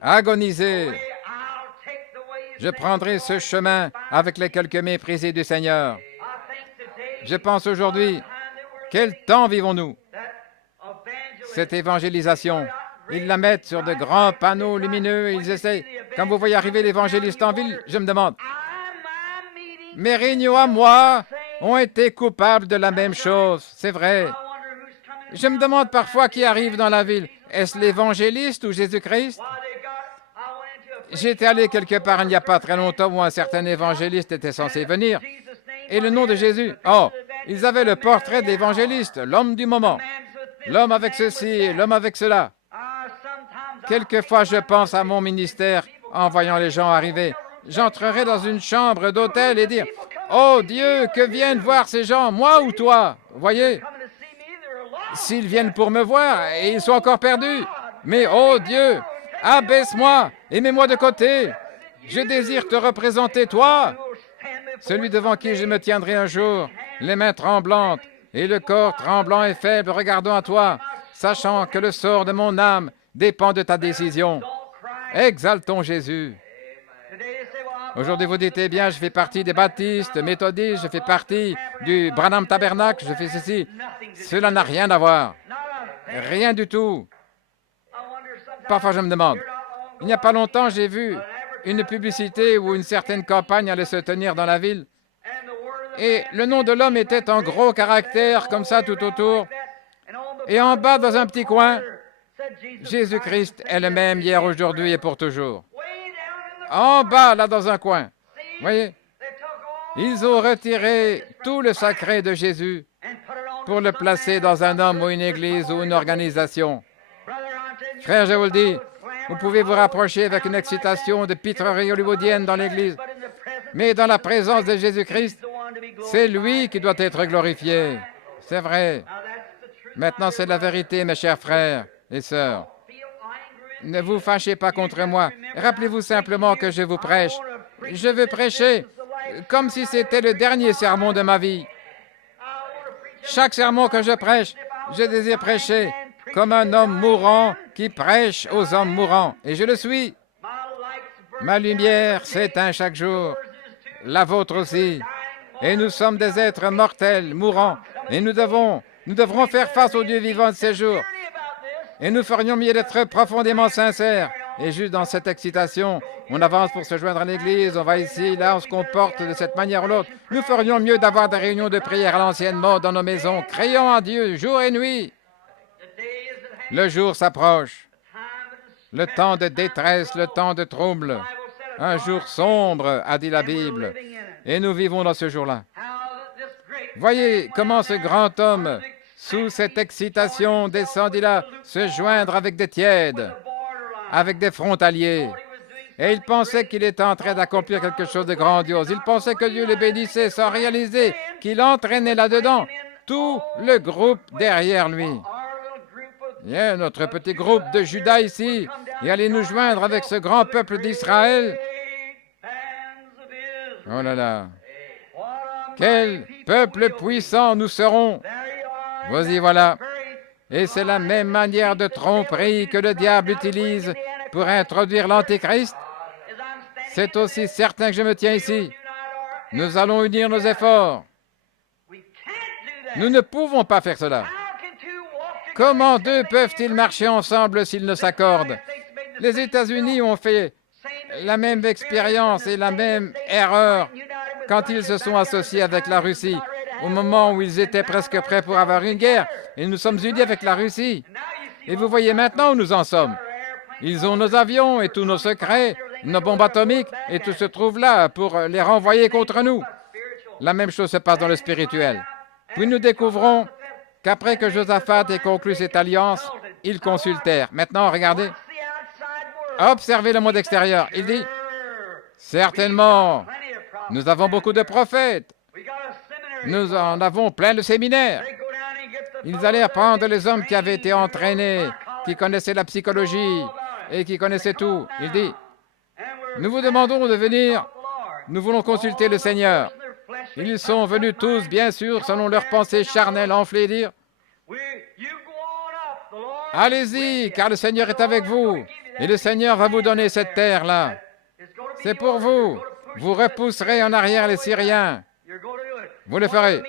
Agonisez. Je prendrai ce chemin avec les quelques méprisés du Seigneur. Je pense aujourd'hui, quel temps vivons-nous? Cette évangélisation, ils la mettent sur de grands panneaux lumineux et ils essaient Quand vous voyez arriver l'évangéliste en ville, je me demande, mes réunions à moi ont été coupables de la même chose. C'est vrai. Je me demande parfois qui arrive dans la ville. Est-ce l'évangéliste ou Jésus-Christ? J'étais allé quelque part il n'y a pas très longtemps où un certain évangéliste était censé venir. Et le nom de Jésus. Oh, ils avaient le portrait de l'évangéliste, l'homme du moment. L'homme avec ceci, l'homme avec cela. Quelquefois, je pense à mon ministère en voyant les gens arriver. J'entrerai dans une chambre d'hôtel et dire, « Oh Dieu, que viennent voir ces gens, moi ou toi? » Voyez, s'ils viennent pour me voir, et ils sont encore perdus. Mais, oh Dieu, abaisse-moi et mets-moi de côté. Je désire te représenter, toi, celui devant qui je me tiendrai un jour, les mains tremblantes et le corps tremblant et faible, regardant à toi, sachant que le sort de mon âme dépend de ta décision. Exaltons Jésus. Aujourd'hui, vous dites, eh bien, je fais partie des baptistes, méthodistes, je fais partie du Branham Tabernacle, je fais ceci. Cela n'a rien à voir. Rien du tout. Parfois, je me demande. Il n'y a pas longtemps, j'ai vu une publicité où une certaine campagne allait se tenir dans la ville. Et le nom de l'homme était en gros caractères, comme ça, tout autour. Et en bas, dans un petit coin, Jésus-Christ est le même hier, aujourd'hui et pour toujours. En bas, là, dans un coin. Voyez? Ils ont retiré tout le sacré de Jésus pour le placer dans un homme ou une église ou une organisation. Frère, je vous le dis, vous pouvez vous rapprocher avec une excitation de pitrerie hollywoodienne dans l'église, mais dans la présence de Jésus-Christ, c'est lui qui doit être glorifié. C'est vrai. Maintenant, c'est la vérité, mes chers frères et sœurs. Ne vous fâchez pas contre moi. Rappelez-vous simplement que je vous prêche. Je veux prêcher comme si c'était le dernier sermon de ma vie. Chaque sermon que je prêche, je désire prêcher comme un homme mourant qui prêche aux hommes mourants. Et je le suis. Ma lumière s'éteint chaque jour, la vôtre aussi. Et nous sommes des êtres mortels, mourants. Et nous devrons faire face au Dieu vivant de ces jours. Et nous ferions mieux d'être profondément sincères. Et juste dans cette excitation, on avance pour se joindre à l'Église, on va ici, là, on se comporte de cette manière ou l'autre. Nous ferions mieux d'avoir des réunions de prière à l'ancienne mode dans nos maisons, criant à Dieu jour et nuit. Le jour s'approche. Le temps de détresse, le temps de trouble. Un jour sombre, a dit la Bible. Et nous vivons dans ce jour-là. Voyez comment ce grand homme, sous cette excitation, descendit là, se joindre avec des tièdes, avec des frontaliers. Et il pensait qu'il était en train d'accomplir quelque chose de grandiose. Il pensait que Dieu le bénissait sans réaliser qu'il entraînait là-dedans tout le groupe derrière lui. Il y a notre petit groupe de Judas ici, et allez nous joindre avec ce grand peuple d'Israël. Oh là là! Quel peuple puissant nous serons! Voici, voilà. Et c'est la même manière de tromperie que le diable utilise pour introduire l'Antéchrist. C'est aussi certain que je me tiens ici. Nous allons unir nos efforts. Nous ne pouvons pas faire cela. Comment deux peuvent-ils marcher ensemble s'ils ne s'accordent? Les États-Unis ont fait la même expérience et la même erreur quand ils se sont associés avec la Russie, au moment où ils étaient presque prêts pour avoir une guerre. Et nous sommes unis avec la Russie. Et vous voyez maintenant où nous en sommes. Ils ont nos avions et tous nos secrets, nos bombes atomiques, et tout se trouve là pour les renvoyer contre nous. La même chose se passe dans le spirituel. Puis nous découvrons qu'après que Josaphat ait conclu cette alliance, ils consultèrent. Maintenant, regardez. Observez le monde extérieur. Il dit, certainement, nous avons beaucoup de prophètes. Nous en avons plein de séminaires. Ils allèrent prendre les hommes qui avaient été entraînés, qui connaissaient la psychologie et qui connaissaient tout. Il dit, nous vous demandons de venir, nous voulons consulter le Seigneur. Ils sont venus tous, bien sûr, selon leurs pensées charnelles enflées, et dire, allez-y, car le Seigneur est avec vous, et le Seigneur va vous donner cette terre-là. C'est pour vous. Vous repousserez en arrière les Syriens. Vous le ferez.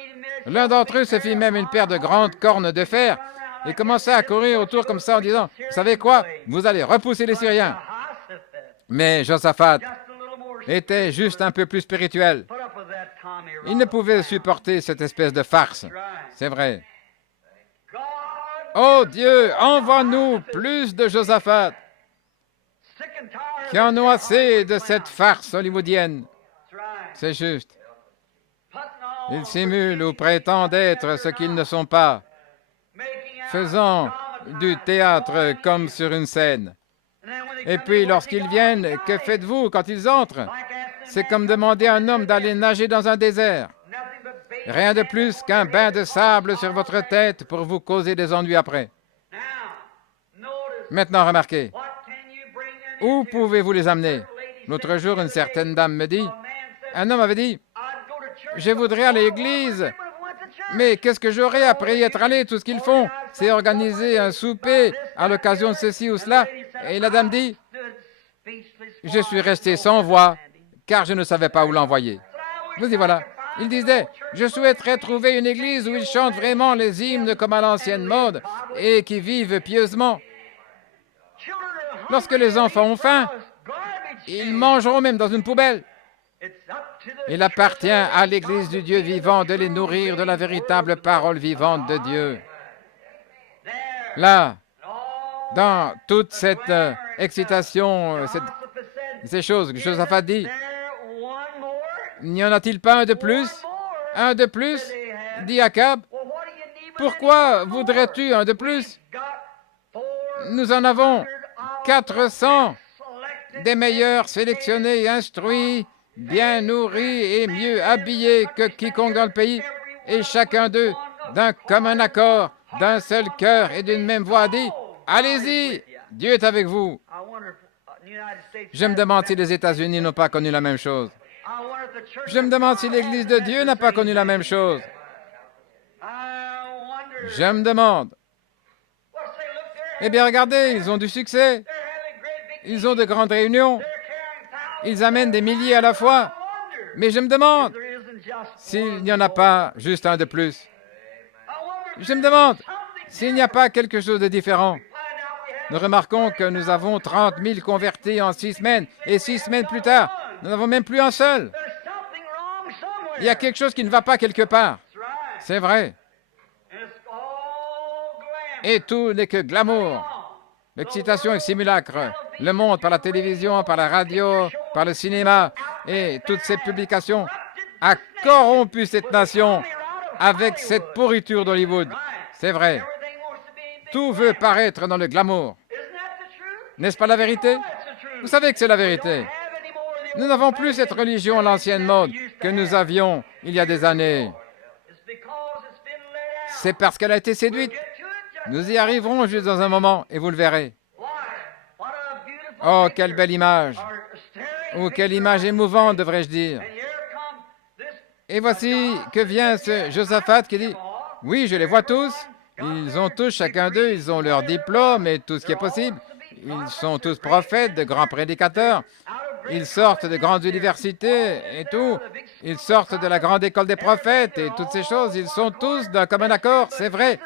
L'un d'entre eux se fit même une paire de grandes cornes de fer et commença à courir autour comme ça en disant, vous savez quoi? Vous allez repousser les Syriens. Mais Josaphat était juste un peu plus spirituel. Il ne pouvait supporter cette espèce de farce. C'est vrai. Oh Dieu, envoie-nous plus de Josaphat qui en ont assez de cette farce hollywoodienne. C'est juste. Ils simulent ou prétendent être ce qu'ils ne sont pas, faisant du théâtre comme sur une scène. Et puis, lorsqu'ils viennent, que faites-vous quand ils entrent? C'est comme demander à un homme d'aller nager dans un désert. Rien de plus qu'un bain de sable sur votre tête pour vous causer des ennuis après. Maintenant, remarquez, où pouvez-vous les amener? L'autre jour, une certaine dame me dit, un homme avait dit, je voudrais aller à l'église, mais qu'est-ce que j'aurais après y être allé? Tout ce qu'ils font, c'est organiser un souper à l'occasion de ceci ou cela. Et la dame dit, je suis resté sans voix, car je ne savais pas où l'envoyer. Vous y voilà. Il disait, je souhaiterais trouver une église où ils chantent vraiment les hymnes comme à l'ancienne mode et qui vivent pieusement. Lorsque les enfants ont faim, ils mangeront même dans une poubelle. Il appartient à l'Église du Dieu vivant de les nourrir de la véritable parole vivante de Dieu. Là, dans toute cette excitation, ces choses que Josaphat dit, n'y en a-t-il pas un de plus? Un de plus? Dit Akab. Pourquoi voudrais-tu un de plus? Nous en avons 400 des meilleurs sélectionnés et instruits, bien nourris et mieux habillés que quiconque dans le pays, et chacun d'eux, d'un commun accord, d'un seul cœur et d'une même voix, dit « Allez-y, Dieu est avec vous ». Je me demande si les États-Unis n'ont pas connu la même chose. Je me demande si l'Église de Dieu n'a pas connu la même chose. Je me demande. Eh bien, regardez, ils ont du succès. Ils ont de grandes réunions. Ils amènent des milliers à la fois. Mais je me demande s'il n'y en a pas juste un de plus. Je me demande s'il n'y a pas quelque chose de différent. Nous remarquons que nous avons 30 000 convertis en 6 semaines. Et 6 semaines plus tard, nous n'avons même plus un seul. Il y a quelque chose qui ne va pas quelque part. C'est vrai. Et tout n'est que glamour. L'excitation est simulacre. Le monde, par la télévision, par la radio, par le cinéma et toutes ces publications, a corrompu cette nation avec cette pourriture d'Hollywood. C'est vrai. Tout veut paraître dans le glamour. N'est-ce pas la vérité? Vous savez que c'est la vérité. Nous n'avons plus cette religion à l'ancienne mode que nous avions il y a des années. C'est parce qu'elle a été séduite. Nous y arriverons juste dans un moment et vous le verrez. Oh, quelle belle image! Ou quelle image émouvante, devrais-je dire. Et voici que vient ce Josaphat qui dit, « Oui, je les vois tous. Ils ont tous, chacun d'eux, ils ont leur diplôme et tout ce qui est possible. Ils sont tous prophètes, de grands prédicateurs. Ils sortent de grandes universités et tout. Ils sortent de la grande école des prophètes et toutes ces choses. Ils sont tous d'un commun accord, c'est vrai.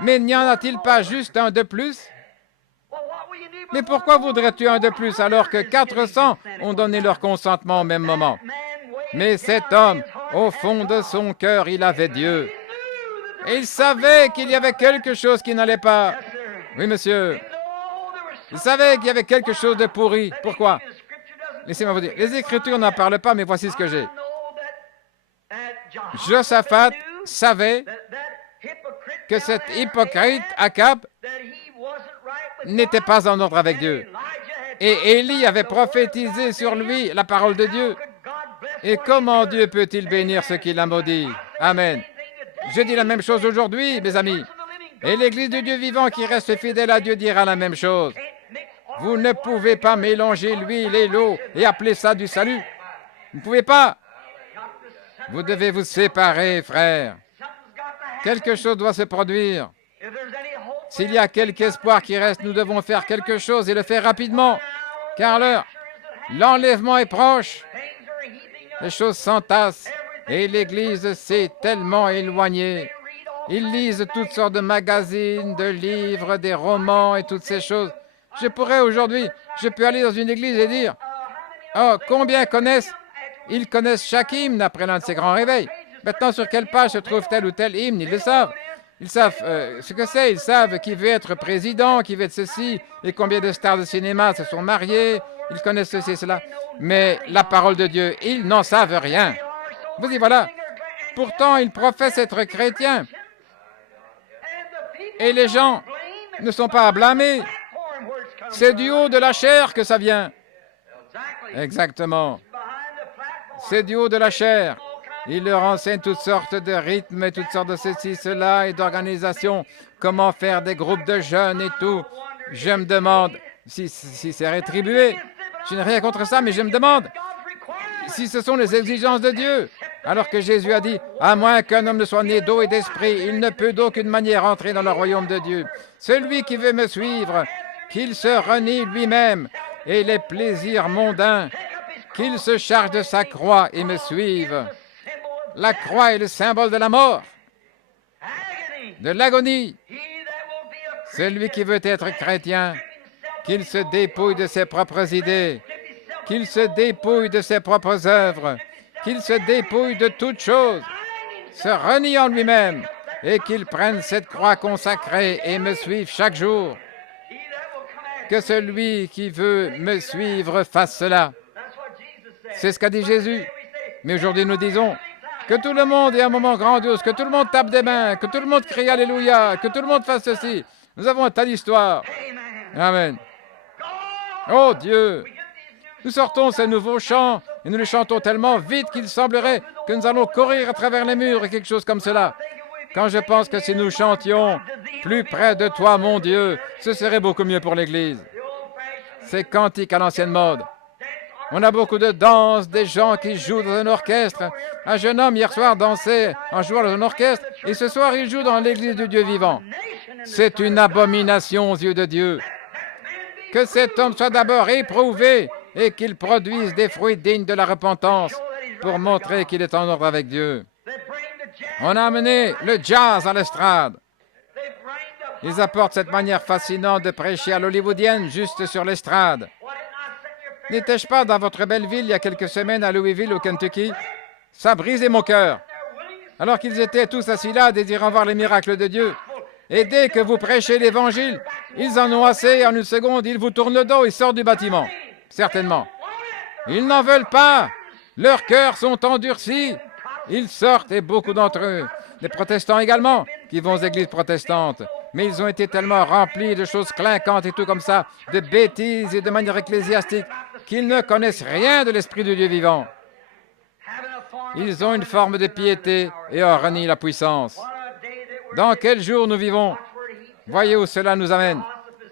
Mais n'y en a-t-il pas juste un de plus? Mais pourquoi voudrais-tu un de plus alors que 400 ont donné leur consentement au même moment? Mais cet homme, au fond de son cœur, il avait Dieu. Et il savait qu'il y avait quelque chose qui n'allait pas. Oui, monsieur. Il savait qu'il y avait quelque chose de pourri. Pourquoi? Laissez-moi vous dire. Les Écritures n'en parlent pas, mais voici ce que j'ai. Josaphat savait que cet hypocrite Akab n'était pas en ordre avec Dieu. Et Élie avait prophétisé sur lui la parole de Dieu. Et comment Dieu peut-il bénir ceux qu'il a maudits? Amen. Je dis la même chose aujourd'hui, mes amis. Et l'Église de Dieu vivant qui reste fidèle à Dieu dira la même chose. Vous ne pouvez pas mélanger l'huile et l'eau et appeler ça du salut. Vous ne pouvez pas. Vous devez vous séparer, frères. Quelque chose doit se produire. S'il y a quelque espoir qui reste, nous devons faire quelque chose et le faire rapidement. Car l'enlèvement est proche. Les choses s'entassent et l'Église s'est tellement éloignée. Ils lisent toutes sortes de magazines, de livres, des romans et toutes ces choses. Je peux aller dans une église et dire, Oh, combien connaissent? Ils connaissent chaque hymne après l'un de ces grands réveils. Maintenant, sur quelle page se trouve tel ou tel hymne? Ils le savent. Ils savent ce que c'est. Ils savent qui veut être président, qui veut être ceci, et combien de stars de cinéma se sont mariées. Ils connaissent ceci et cela. Mais la parole de Dieu, ils n'en savent rien. Vous y voilà. Pourtant, ils professent être chrétiens. Et les gens ne sont pas à blâmer. C'est du haut de la chair que ça vient. Exactement. C'est du haut de la chair. Il leur enseigne toutes sortes de rythmes et toutes sortes de ceci, cela et d'organisations. Comment faire des groupes de jeunes et tout. Je me demande si c'est rétribué. Je n'ai rien contre ça, mais je me demande si ce sont les exigences de Dieu. Alors que Jésus a dit, à moins qu'un homme ne soit né d'eau et d'esprit, il ne peut d'aucune manière entrer dans le royaume de Dieu. Celui qui veut me suivre, qu'il se renie lui-même et les plaisirs mondains, qu'il se charge de sa croix et me suive. La croix est le symbole de la mort, de l'agonie. Celui qui veut être chrétien, qu'il se dépouille de ses propres idées, qu'il se dépouille de ses propres œuvres, qu'il se dépouille de toutes choses, se renie en lui-même, et qu'il prenne cette croix consacrée et me suive chaque jour. Que celui qui veut me suivre fasse cela. C'est ce qu'a dit Jésus. Mais aujourd'hui, nous disons que tout le monde ait un moment grandiose, que tout le monde tape des mains, que tout le monde crie Alléluia, que tout le monde fasse ceci. Nous avons un tas d'histoires. Amen. Oh Dieu! Nous sortons ces nouveaux chants et nous les chantons tellement vite qu'il semblerait que nous allons courir à travers les murs et quelque chose comme cela. Quand je pense que si nous chantions plus près de toi, mon Dieu, ce serait beaucoup mieux pour l'Église. C'est cantique à l'ancienne mode. On a beaucoup de danse, des gens qui jouent dans un orchestre. Un jeune homme hier soir dansait en jouant dans un orchestre et ce soir il joue dans l'Église du Dieu vivant. C'est une abomination aux yeux de Dieu. Que cet homme soit d'abord éprouvé et qu'il produise des fruits dignes de la repentance pour montrer qu'il est en ordre avec Dieu. On a amené le jazz à l'estrade. Ils apportent cette manière fascinante de prêcher à l'hollywoodienne juste sur l'estrade. N'étais-je pas dans votre belle ville il y a quelques semaines à Louisville, au Kentucky? Ça brisait mon cœur. Alors qu'ils étaient tous assis là, désirant voir les miracles de Dieu. Et dès que vous prêchez l'Évangile, ils en ont assez, et en une seconde, ils vous tournent le dos et sortent du bâtiment. Certainement. Ils n'en veulent pas. Leurs cœurs sont endurcis. Ils sortent, et beaucoup d'entre eux, des protestants également, qui vont aux églises protestantes. Mais ils ont été tellement remplis de choses clinquantes et tout comme ça, de bêtises et de manières ecclésiastiques, qu'ils ne connaissent rien de l'Esprit de Dieu vivant. Ils ont une forme de piété et ont renié la puissance. Dans quel jour nous vivons? Voyez où cela nous amène.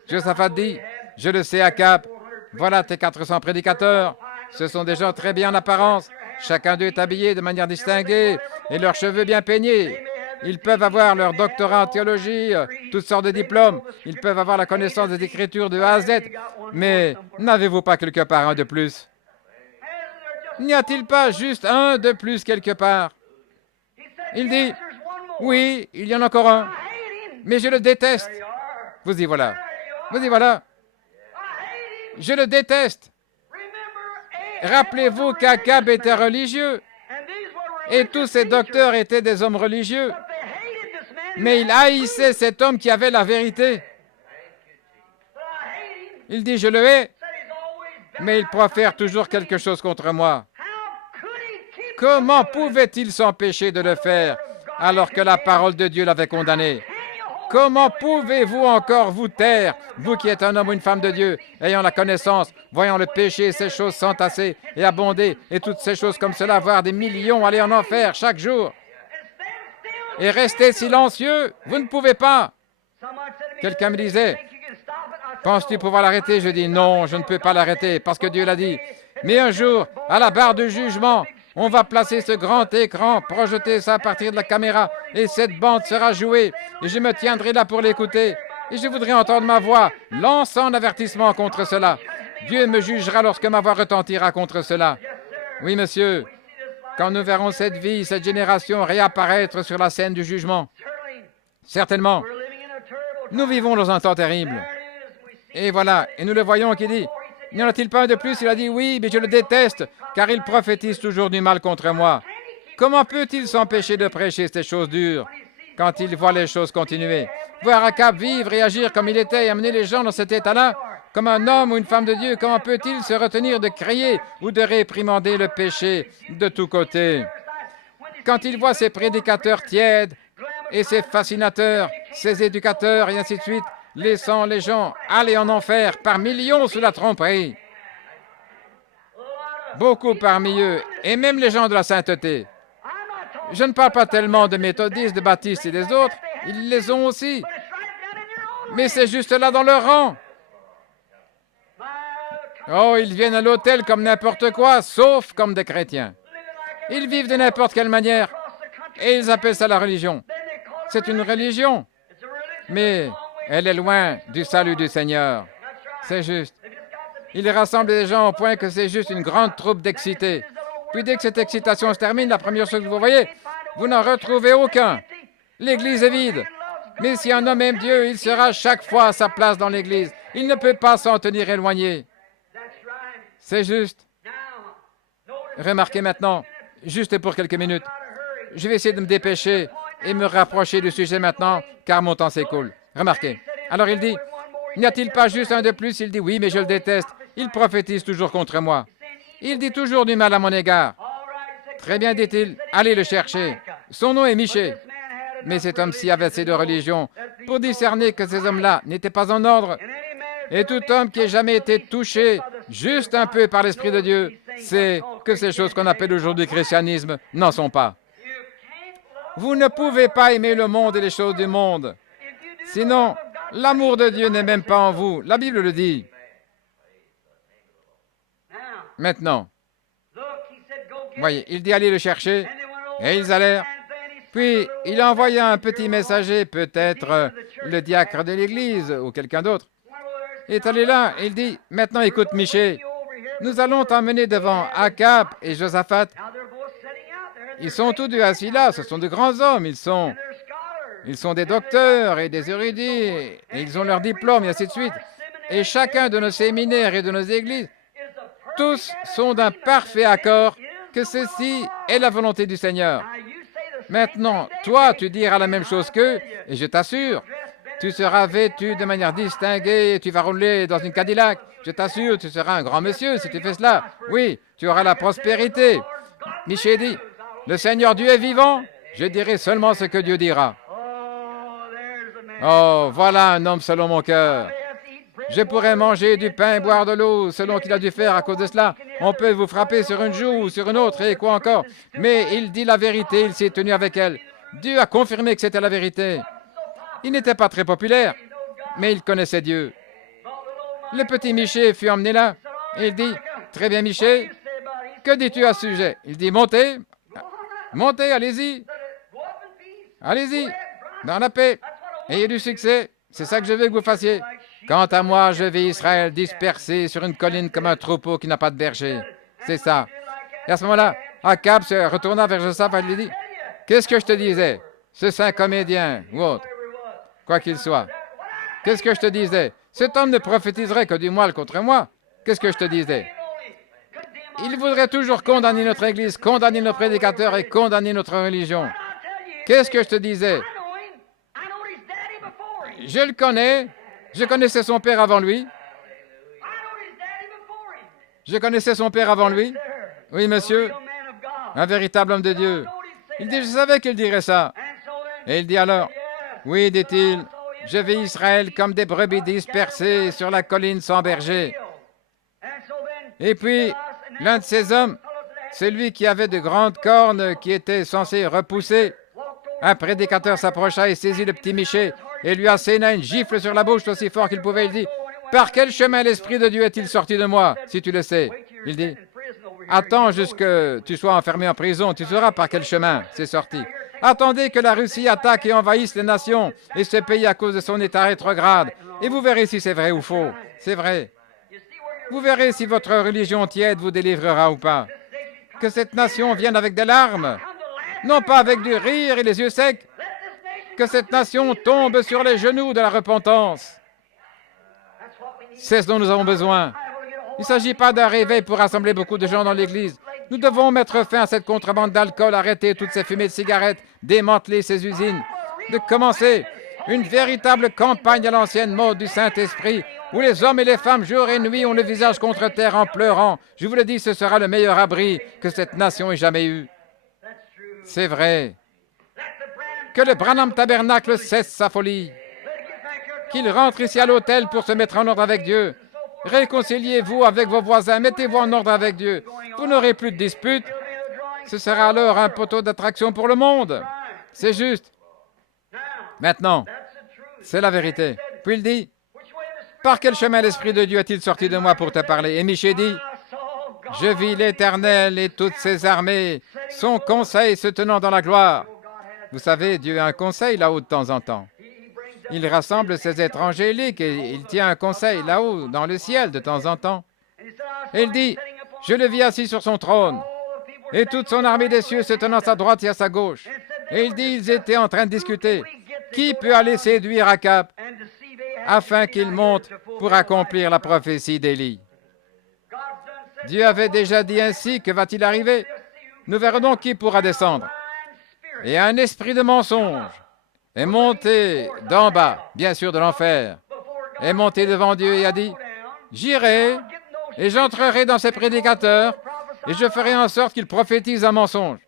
Josaphat dit, je le sais, Akab, voilà tes 400 prédicateurs. Ce sont des gens très bien en apparence. Chacun d'eux est habillé de manière distinguée et leurs cheveux bien peignés. Ils peuvent avoir leur doctorat en théologie, toutes sortes de diplômes. Ils peuvent avoir la connaissance des Écritures de A à Z. Mais n'avez-vous pas quelque part un de plus? N'y a-t-il pas juste un de plus quelque part? Il dit, oui, il y en a encore un, mais je le déteste. Vous y voilà. Vous y voilà. Je le déteste. Rappelez-vous qu'Akab était religieux et tous ces docteurs étaient des hommes religieux. Mais il haïssait cet homme qui avait la vérité. Il dit, je le hais, mais il profère toujours quelque chose contre moi. Comment pouvait-il s'empêcher de le faire alors que la parole de Dieu l'avait condamné? Comment pouvez-vous encore vous taire, vous qui êtes un homme ou une femme de Dieu, ayant la connaissance, voyant le péché et ces choses s'entasser et abonder, et toutes ces choses comme cela, voir des millions aller en enfer chaque jour, et rester silencieux? Vous ne pouvez pas. Quelqu'un me disait, penses-tu pouvoir l'arrêter? Je dis, non, je ne peux pas l'arrêter, parce que Dieu l'a dit. Mais un jour, à la barre du jugement, on va placer ce grand écran, projeter ça à partir de la caméra, et cette bande sera jouée, et je me tiendrai là pour l'écouter, et je voudrais entendre ma voix, lançant un avertissement contre cela. Dieu me jugera lorsque ma voix retentira contre cela. Oui, monsieur, quand nous verrons cette vie, cette génération réapparaître sur la scène du jugement, certainement, nous vivons dans un temps terrible. Et voilà, et nous le voyons qui dit, N'y en a-t-il pas un de plus? Il a dit, oui, mais je le déteste, car il prophétise toujours du mal contre moi. Comment peut-il s'empêcher de prêcher ces choses dures quand il voit les choses continuer? Voir Akab vivre et agir comme il était et amener les gens dans cet état-là, comme un homme ou une femme de Dieu, comment peut-il se retenir de crier ou de réprimander le péché de tous côtés? Quand il voit ces prédicateurs tièdes et ces fascinateurs, ces éducateurs et ainsi de suite, laissant les gens aller en enfer par millions sous la tromperie, beaucoup parmi eux, et même les gens de la sainteté. Je ne parle pas tellement de méthodistes, de baptistes et des autres, ils les ont aussi, mais c'est juste là dans leur rang. Oh, ils viennent à l'autel comme n'importe quoi, sauf comme des chrétiens. Ils vivent de n'importe quelle manière, et ils appellent ça la religion. C'est une religion, mais elle est loin du salut du Seigneur. C'est juste. Ils rassemblent des gens au point que c'est juste une grande troupe d'excités. Puis dès que cette excitation se termine, la première chose que vous voyez, vous n'en retrouvez aucun. L'Église est vide. Mais si un homme aime Dieu, il sera chaque fois à sa place dans l'Église. Il ne peut pas s'en tenir éloigné. C'est juste. Remarquez maintenant, juste pour quelques minutes, je vais essayer de me dépêcher et me rapprocher du sujet maintenant, car mon temps s'écoule. Remarquez. Alors il dit, n'y a-t-il pas juste un de plus? Il dit, oui, mais je le déteste. Il prophétise toujours contre moi. Il dit toujours du mal à mon égard. Très bien, dit-il, allez le chercher. Son nom est Michée. Mais cet homme-ci avait assez de religion pour discerner que ces hommes-là n'étaient pas en ordre. Et tout homme qui ait jamais été touché juste un peu par l'Esprit de Dieu sait que ces choses qu'on appelle aujourd'hui christianisme n'en sont pas. Vous ne pouvez pas aimer le monde et les choses du monde. Sinon, l'amour de Dieu n'est même pas en vous. La Bible le dit. Maintenant, voyez, il dit allez le chercher, et ils allèrent. Puis, il a envoyé un petit messager, peut-être le diacre de l'Église ou quelqu'un d'autre. Il est allé là, et il dit, maintenant écoute Michée, nous allons t'emmener devant Akab et Josaphat. Ils sont tous deux assis là, ce sont de grands hommes, ils sont des docteurs et des érudits, et ils ont leur diplôme, et ainsi de suite. Et chacun de nos séminaires et de nos églises, tous sont d'un parfait accord que ceci est la volonté du Seigneur. Maintenant, toi, tu diras la même chose qu'eux, et je t'assure, tu seras vêtu de manière distinguée, tu vas rouler dans une Cadillac. Je t'assure, tu seras un grand monsieur si tu fais cela. Oui, tu auras la prospérité. Michée dit, le Seigneur Dieu est vivant, je dirai seulement ce que Dieu dira. Oh, voilà un homme selon mon cœur. Je pourrais manger du pain et boire de l'eau selon qu'il a dû faire à cause de cela. On peut vous frapper sur une joue ou sur une autre et quoi encore. Mais il dit la vérité, il s'est tenu avec elle. Dieu a confirmé que c'était la vérité. Il n'était pas très populaire, mais il connaissait Dieu. Le petit Michée fut emmené là. Et il dit, très bien Michée, que dis-tu à ce sujet? Il dit, montez, montez, allez-y. Allez-y, dans la paix. Ayez du succès, c'est ça que je veux que vous fassiez. Quant à moi, je vais Israël dispersé sur une colline comme un troupeau qui n'a pas de berger. C'est ça. Et à ce moment-là, Akab se retourna vers Josaphat et lui dit, qu'est-ce que je te disais? Ce saint comédien ou autre, quoi qu'il soit. Qu'est-ce que je te disais? Cet homme ne prophétiserait que du mal contre moi. Qu'est-ce que je te disais? Il voudrait toujours condamner notre Église, condamner nos prédicateurs et condamner notre religion. Qu'est-ce que je te disais? Je le connais. Je connaissais son père avant lui. Je connaissais son père avant lui. Oui, monsieur. Un véritable homme de Dieu. Il dit, je savais qu'il dirait ça. Et il dit alors, oui, dit-il, je vais Israël comme des brebis dispersées sur la colline sans berger. Et puis, l'un de ces hommes, celui qui avait de grandes cornes qui étaient censées repousser, un prédicateur s'approcha et saisit le petit Michée et lui asséna une gifle sur la bouche aussi fort qu'il pouvait. Il dit, par quel chemin l'Esprit de Dieu est-il sorti de moi, si tu le sais? Il dit, attends jusque tu sois enfermé en prison, tu sauras par quel chemin c'est sorti. Attendez que la Russie attaque et envahisse les nations et ce pays à cause de son état rétrograde. Et vous verrez si c'est vrai ou faux. C'est vrai. Vous verrez si votre religion tiède vous délivrera ou pas. Que cette nation vienne avec des larmes, non pas avec du rire et les yeux secs. Que cette nation tombe sur les genoux de la repentance. C'est ce dont nous avons besoin. Il ne s'agit pas d'un réveil pour rassembler beaucoup de gens dans l'Église. Nous devons mettre fin à cette contrebande d'alcool, arrêter toutes ces fumées de cigarettes, démanteler ces usines, de commencer une véritable campagne à l'ancienne mode du Saint-Esprit, où les hommes et les femmes, jour et nuit, ont le visage contre terre en pleurant. Je vous le dis, ce sera le meilleur abri que cette nation ait jamais eu. C'est vrai. Que le Branham Tabernacle cesse sa folie. Qu'il rentre ici à l'hôtel pour se mettre en ordre avec Dieu. Réconciliez-vous avec vos voisins, mettez-vous en ordre avec Dieu. Vous n'aurez plus de disputes. Ce sera alors un poteau d'attraction pour le monde. C'est juste. Maintenant, c'est la vérité. Puis il dit, par quel chemin l'Esprit de Dieu est-il sorti de moi pour te parler? Et Michée dit, je vis l'Éternel et toutes ses armées, son conseil se tenant dans la gloire. Vous savez, Dieu a un conseil là-haut de temps en temps. Il rassemble ses êtres angéliques et il tient un conseil là-haut, dans le ciel, de temps en temps. Et il dit, je le vis assis sur son trône, et toute son armée des cieux se tenant à sa droite et à sa gauche. Et il dit, ils étaient en train de discuter. Qui peut aller séduire Akab afin qu'il monte pour accomplir la prophétie d'Élie? Dieu avait déjà dit ainsi, que va-t-il arriver? Nous verrons donc qui pourra descendre. Et un esprit de mensonge est monté d'en bas, bien sûr de l'enfer, est monté devant Dieu et a dit, j'irai et j'entrerai dans ces prédicateurs et je ferai en sorte qu'ils prophétisent un mensonge.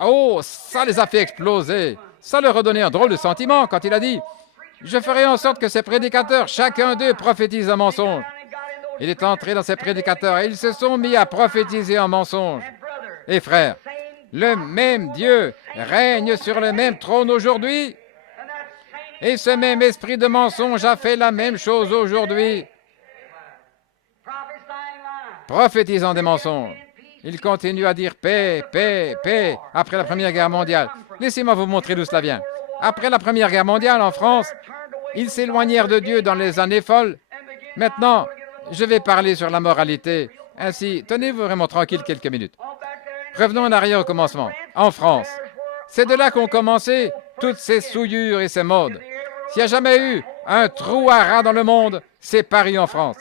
Oh, ça les a fait exploser. Ça leur a donné un drôle de sentiment quand il a dit, je ferai en sorte que ces prédicateurs, chacun d'eux, prophétise un mensonge. Il est entré dans ces prédicateurs et ils se sont mis à prophétiser un mensonge. Et frères, le même Dieu règne sur le même trône aujourd'hui. Et ce même esprit de mensonge a fait la même chose aujourd'hui. Prophétisant des mensonges. Il continue à dire paix, paix, paix après la Première Guerre mondiale. Laissez-moi vous montrer d'où cela vient. Après la Première Guerre mondiale, en France, ils s'éloignèrent de Dieu dans les années folles. Maintenant, je vais parler sur la moralité. Ainsi, tenez-vous vraiment tranquille quelques minutes. Revenons en arrière au commencement. En France, c'est de là qu'ont commencé toutes ces souillures et ces modes. S'il n'y a jamais eu un trou à rats dans le monde, c'est Paris en France.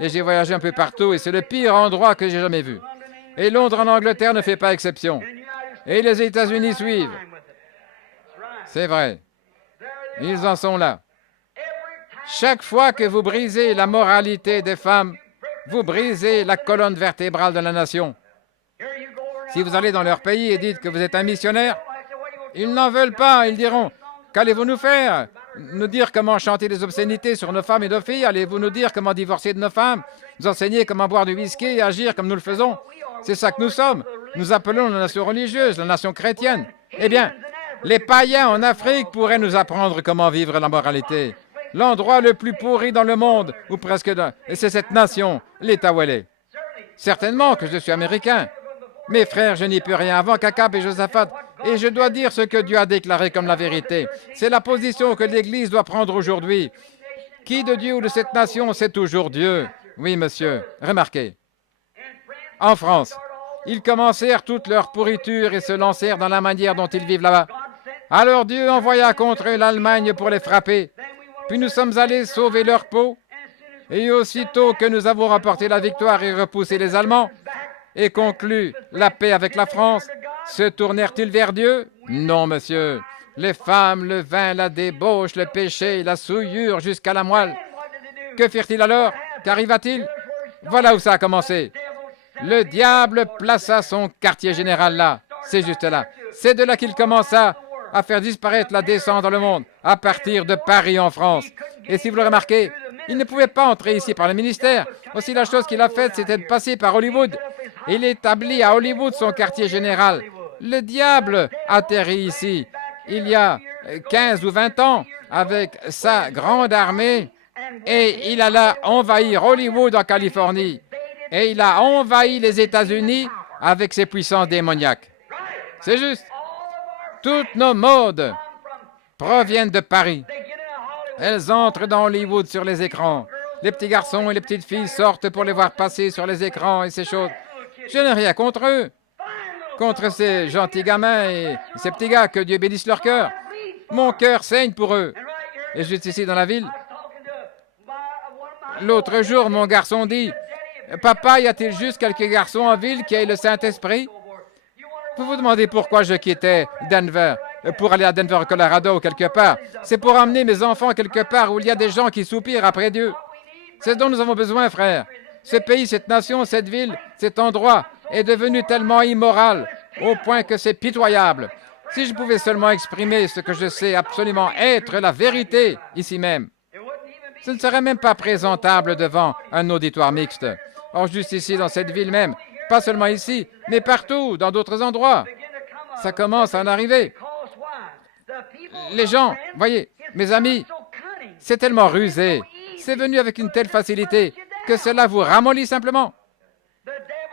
Et j'ai voyagé un peu partout et c'est le pire endroit que j'ai jamais vu. Et Londres en Angleterre ne fait pas exception. Et les États-Unis suivent. C'est vrai. Ils en sont là. Chaque fois que vous brisez la moralité des femmes, vous brisez la colonne vertébrale de la nation. Si vous allez dans leur pays et dites que vous êtes un missionnaire, ils n'en veulent pas. Ils diront, qu'allez-vous nous faire? Nous dire comment chanter des obscénités sur nos femmes et nos filles? Allez-vous nous dire comment divorcer de nos femmes? Nous enseigner comment boire du whisky et agir comme nous le faisons? C'est ça que nous sommes. Nous appelons la nation religieuse, la nation chrétienne. Eh bien, les païens en Afrique pourraient nous apprendre comment vivre la moralité. L'endroit le plus pourri dans le monde, ou presque, et c'est cette nation, l'État où elle est. Certainement que je suis américain. Mes frères, je n'y peux rien avant qu'Akab et Josaphat, et je dois dire ce que Dieu a déclaré comme la vérité. C'est la position que l'Église doit prendre aujourd'hui. Qui de Dieu ou de cette nation, c'est toujours Dieu. Oui, monsieur, remarquez. En France, ils commencèrent toute leur pourriture et se lancèrent dans la manière dont ils vivent là-bas. Alors Dieu envoya contre eux l'Allemagne pour les frapper. Puis nous sommes allés sauver leur peau. Et aussitôt que nous avons remporté la victoire et repoussé les Allemands, et conclu la paix avec la France, se tournèrent-ils vers Dieu? Non, monsieur. Les femmes, le vin, la débauche, le péché, la souillure jusqu'à la moelle. Que firent-ils alors? Qu'arriva-t-il? Voilà où ça a commencé. Le diable plaça son quartier général là. C'est juste là. C'est de là qu'il commença à faire disparaître la descente dans le monde, à partir de Paris en France. Et si vous le remarquez, il ne pouvait pas entrer ici par le ministère. Aussi, la chose qu'il a faite, c'était de passer par Hollywood. Il établit à Hollywood son quartier général. Le diable atterrit ici, il y a 15 ou 20 ans, avec sa grande armée, et il alla envahir Hollywood en Californie. Et il a envahi les États-Unis avec ses puissances démoniaques. C'est juste. Toutes nos modes proviennent de Paris. Elles entrent dans Hollywood sur les écrans. Les petits garçons et les petites filles sortent pour les voir passer sur les écrans et ces choses. Je n'ai rien contre eux, contre ces gentils gamins et ces petits gars, que Dieu bénisse leur cœur. Mon cœur saigne pour eux. Et juste ici dans la ville, L'autre jour, mon garçon dit, « Papa, y a-t-il juste quelques garçons en ville qui aient le Saint-Esprit? » Vous vous demandez pourquoi je quittais Denver pour aller à Denver, Colorado, quelque part. C'est pour emmener mes enfants quelque part où il y a des gens qui soupirent après Dieu. C'est ce dont nous avons besoin, frère. Ce pays, cette nation, cette ville, cet endroit est devenu tellement immoral au point que c'est pitoyable. Si je pouvais seulement exprimer ce que je sais absolument être la vérité ici même, ce ne serait même pas présentable devant un auditoire mixte. Or, juste ici, dans cette ville même, pas seulement ici, mais partout, dans d'autres endroits, ça commence à en arriver. Les gens, voyez, mes amis, c'est tellement rusé, c'est venu avec une telle facilité que cela vous ramollit simplement.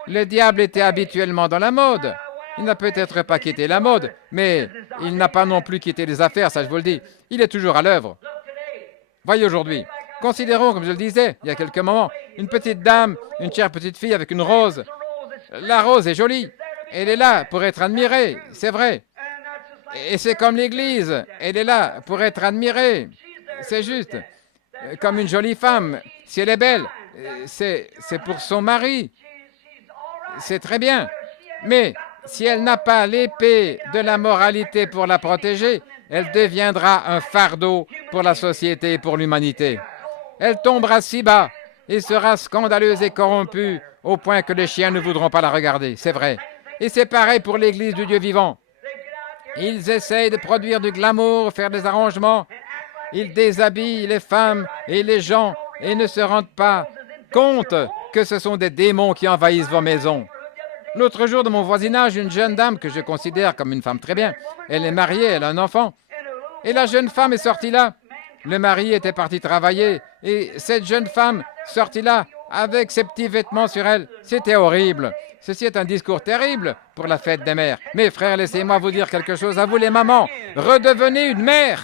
Le diable était habituellement dans la mode. Il n'a peut-être pas quitté la mode, mais il n'a pas non plus quitté les affaires, ça je vous le dis. Il est toujours à l'œuvre. Voyez aujourd'hui, considérons, comme je le disais il y a quelques moments, une petite dame, une chère petite fille avec une rose. La rose est jolie. Elle est là pour être admirée, c'est vrai. Et c'est comme l'Église, elle est là pour être admirée. C'est juste. Comme une jolie femme, si elle est belle, c'est pour son mari. C'est très bien. Mais si elle n'a pas l'épée de la moralité pour la protéger, elle deviendra un fardeau pour la société et pour l'humanité. Elle tombera si bas et sera scandaleuse et corrompue au point que les chiens ne voudront pas la regarder. C'est vrai. Et c'est pareil pour l'Église du Dieu vivant. Ils essayent de produire du glamour, faire des arrangements. Ils déshabillent les femmes et les gens et ne se rendent pas compte que ce sont des démons qui envahissent vos maisons. L'autre jour, dans mon voisinage, une jeune dame que je considère comme une femme très bien. Elle est mariée, elle a un enfant. Et la jeune femme est sortie là. Le mari était parti travailler et cette jeune femme sortit là avec ses petits vêtements sur elle. C'était horrible. Ceci est un discours terrible pour la fête des mères. Mes frères, laissez-moi vous dire quelque chose à vous les mamans. Redevenez une mère.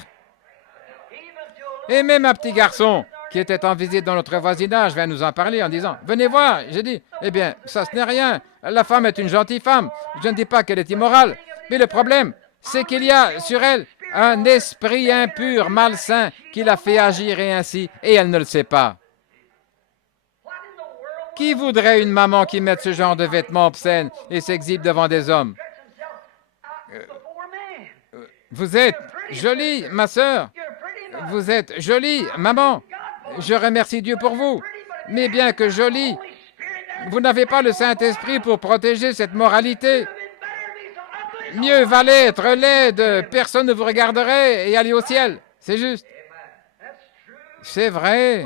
Et même un petit garçon qui était en visite dans notre voisinage vient nous en parler en disant « Venez voir !» J'ai dit « Eh bien, ça ce n'est rien. La femme est une gentille femme. Je ne dis pas qu'elle est immorale. Mais le problème, c'est qu'il y a sur elle un esprit impur, malsain, qui la fait agir ainsi, et elle ne le sait pas. Qui voudrait une maman qui mette ce genre de vêtements obscènes et s'exhibe devant des hommes? Vous êtes jolie, ma sœur. Vous êtes jolie, maman. Je remercie Dieu pour vous. Mais bien que jolie, vous n'avez pas le Saint-Esprit pour protéger cette moralité. Mieux valait être laide, personne ne vous regarderait et aller au ciel. C'est juste. C'est vrai.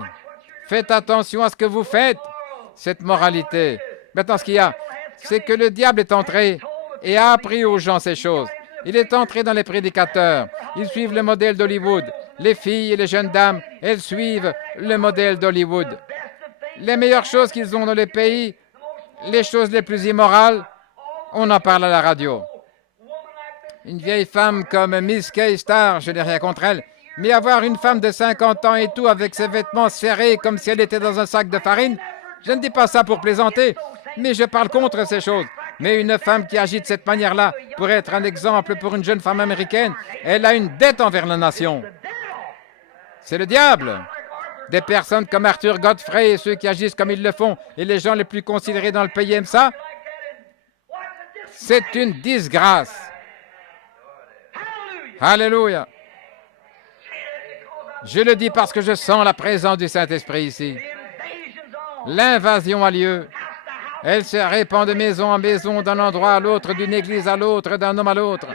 Faites attention à ce que vous faites, cette moralité. Maintenant, ce qu'il y a, c'est que le diable est entré et a appris aux gens ces choses. Il est entré dans les prédicateurs. Ils suivent le modèle d'Hollywood. Les filles et les jeunes dames, elles suivent le modèle d'Hollywood. Les meilleures choses qu'ils ont dans le pays, les choses les plus immorales, on en parle à la radio. Une vieille femme comme Miss Kay Starr, je n'ai rien contre elle, mais avoir une femme de 50 ans et tout avec ses vêtements serrés comme si elle était dans un sac de farine, je ne dis pas ça pour plaisanter, mais je parle contre ces choses. Mais une femme qui agit de cette manière-là pourrait être un exemple pour une jeune femme américaine. Elle a une dette envers la nation. C'est le diable. Des personnes comme Arthur Godfrey et ceux qui agissent comme ils le font, et les gens les plus considérés dans le pays aiment ça. C'est une disgrâce. Alléluia. Je le dis parce que je sens la présence du Saint-Esprit ici. L'invasion a lieu. Elle se répand de maison en maison, d'un endroit à l'autre, d'une église à l'autre, d'un homme à l'autre.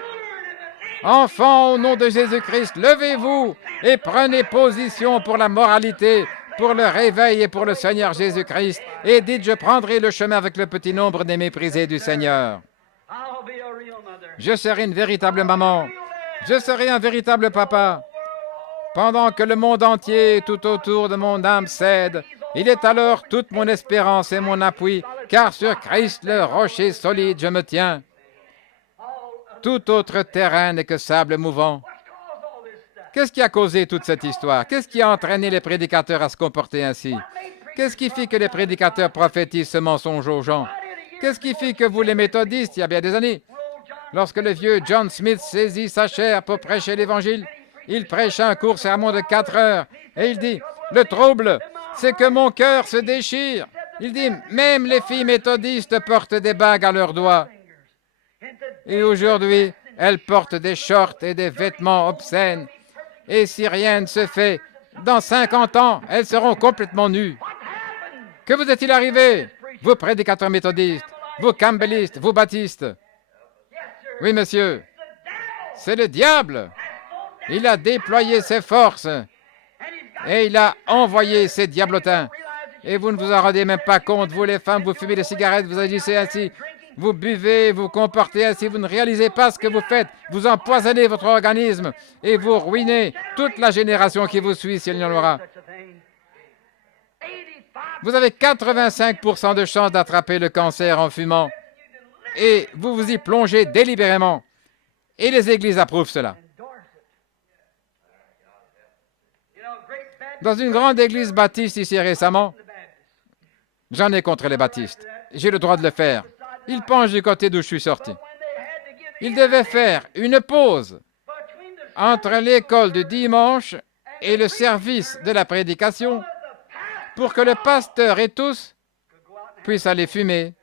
Enfants, au nom de Jésus-Christ, levez-vous et prenez position pour la moralité, pour le réveil et pour le Seigneur Jésus-Christ. Et dites, je prendrai le chemin avec le petit nombre des méprisés du Seigneur. Je serai une véritable maman. Je serai un véritable papa. Pendant que le monde entier tout autour de mon âme cède, il est alors toute mon espérance et mon appui, car sur Christ, le rocher solide, je me tiens. Tout autre terrain n'est que sable mouvant. Qu'est-ce qui a causé toute cette histoire? Qu'est-ce qui a entraîné les prédicateurs à se comporter ainsi? Qu'est-ce qui fait que les prédicateurs prophétisent ce mensonge aux gens? Qu'est-ce qui fait que vous, les méthodistes, il y a bien des années, lorsque le vieux John Smith saisit sa chair pour prêcher l'Évangile, il prêche un court sermon de 4 heures et il dit « Le trouble, c'est que mon cœur se déchire. Il dit, même les filles méthodistes portent des bagues à leurs doigts. Et aujourd'hui, elles portent des shorts et des vêtements obscènes. Et si rien ne se fait, dans 50 ans, elles seront complètement nues. Que vous est-il arrivé, vous prédicateurs méthodistes, vous campbellistes, vous baptistes? Oui, monsieur, c'est le diable. Il a déployé ses forces et il a envoyé ses diablotins. Et vous ne vous en rendez même pas compte, vous les femmes, vous fumez des cigarettes, vous agissez ainsi, vous buvez, vous comportez ainsi, vous ne réalisez pas ce que vous faites, vous empoisonnez votre organisme et vous ruinez toute la génération qui vous suit s'il y en aura. Vous avez 85% de chances d'attraper le cancer en fumant et vous vous y plongez délibérément. Et les églises approuvent cela. Dans une grande église baptiste ici récemment, j'en ai contre les baptistes. J'ai le droit de le faire. Ils penchent du côté d'où je suis sorti. Ils devaient faire une pause entre l'école du dimanche et le service de la prédication pour que le pasteur et tous puissent aller fumer.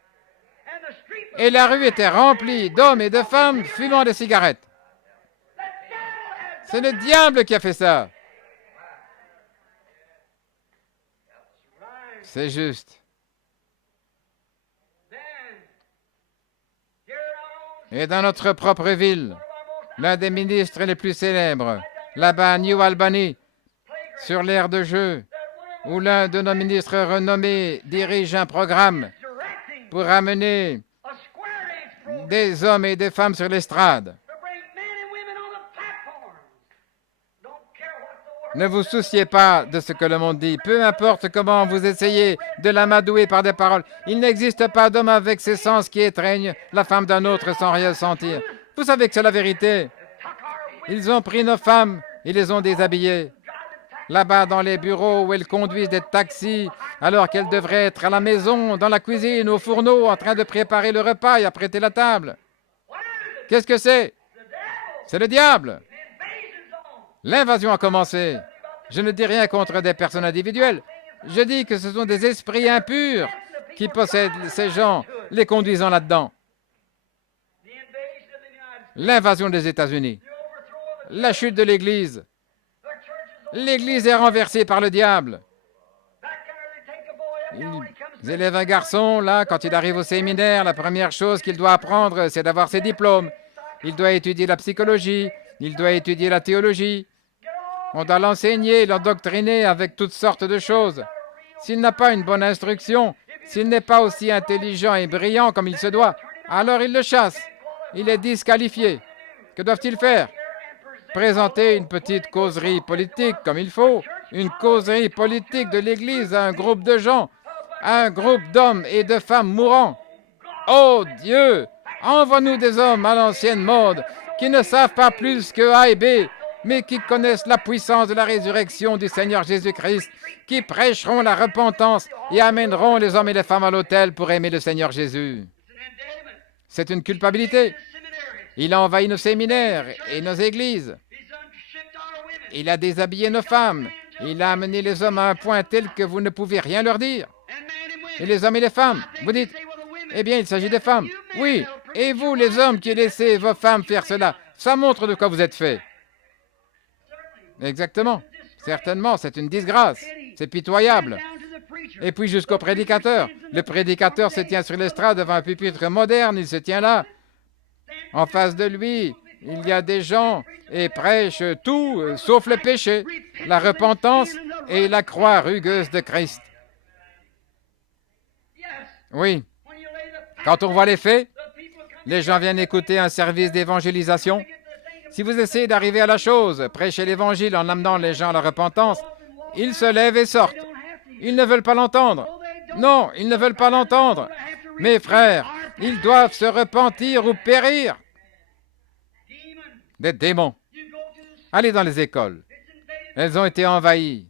Et la rue était remplie d'hommes et de femmes fumant des cigarettes. C'est le diable qui a fait ça. C'est juste. Et dans notre propre ville, l'un des ministres les plus célèbres, là-bas à New Albany, sur l'aire de jeu, où l'un de nos ministres renommés dirige un programme pour amener des hommes et des femmes sur l'estrade. Ne vous souciez pas de ce que le monde dit. Peu importe comment vous essayez de l'amadouer par des paroles, il n'existe pas d'homme avec ses sens qui étreigne la femme d'un autre sans rien sentir. Vous savez que c'est la vérité. Ils ont pris nos femmes, ils les ont déshabillées. Là-bas, dans les bureaux où elles conduisent des taxis, alors qu'elles devraient être à la maison, dans la cuisine, au fourneau, en train de préparer le repas et apprêter la table. Qu'est-ce que c'est? C'est le diable. L'invasion a commencé. Je ne dis rien contre des personnes individuelles. Je dis que ce sont des esprits impurs qui possèdent ces gens, les conduisant là-dedans. L'invasion des États-Unis. La chute de l'Église. L'Église est renversée par le diable. Ils élèvent un garçon, là, quand il arrive au séminaire, la première chose qu'il doit apprendre, c'est d'avoir ses diplômes. Il doit étudier la psychologie, il doit étudier la théologie. On doit l'enseigner, l'endoctriner avec toutes sortes de choses. S'il n'a pas une bonne instruction, s'il n'est pas aussi intelligent et brillant comme il se doit, alors il le chasse. Il est disqualifié. Que doivent-ils faire? Présenter une petite causerie politique comme il faut, une causerie politique de l'Église à un groupe de gens, à un groupe d'hommes et de femmes mourants. Oh Dieu, envoie-nous des hommes à l'ancienne mode qui ne savent pas plus que A et B, mais qui connaissent la puissance de la résurrection du Seigneur Jésus-Christ, qui prêcheront la repentance et amèneront les hommes et les femmes à l'autel pour aimer le Seigneur Jésus. C'est une culpabilité. Il a envahi nos séminaires et nos églises. Il a déshabillé nos femmes. Il a amené les hommes à un point tel que vous ne pouvez rien leur dire. Et les hommes et les femmes, vous dites, eh bien, il s'agit des femmes. Oui, et vous, les hommes qui laissez vos femmes faire cela, ça montre de quoi vous êtes faits. Exactement. Certainement, c'est une disgrâce. C'est pitoyable. Et puis jusqu'au prédicateur. Le prédicateur se tient sur l'estrade devant un pupitre moderne. Il se tient là. En face de lui, il y a des gens et prêchent tout sauf le péché, la repentance et la croix rugueuse de Christ. Oui. Quand on voit les faits, les gens viennent écouter un service d'évangélisation. Si vous essayez d'arriver à la chose, prêcher l'Évangile en amenant les gens à la repentance, ils se lèvent et sortent. Ils ne veulent pas l'entendre. Non, ils ne veulent pas l'entendre. Mes frères, ils doivent se repentir ou périr. Des démons. Allez dans les écoles. Elles ont été envahies.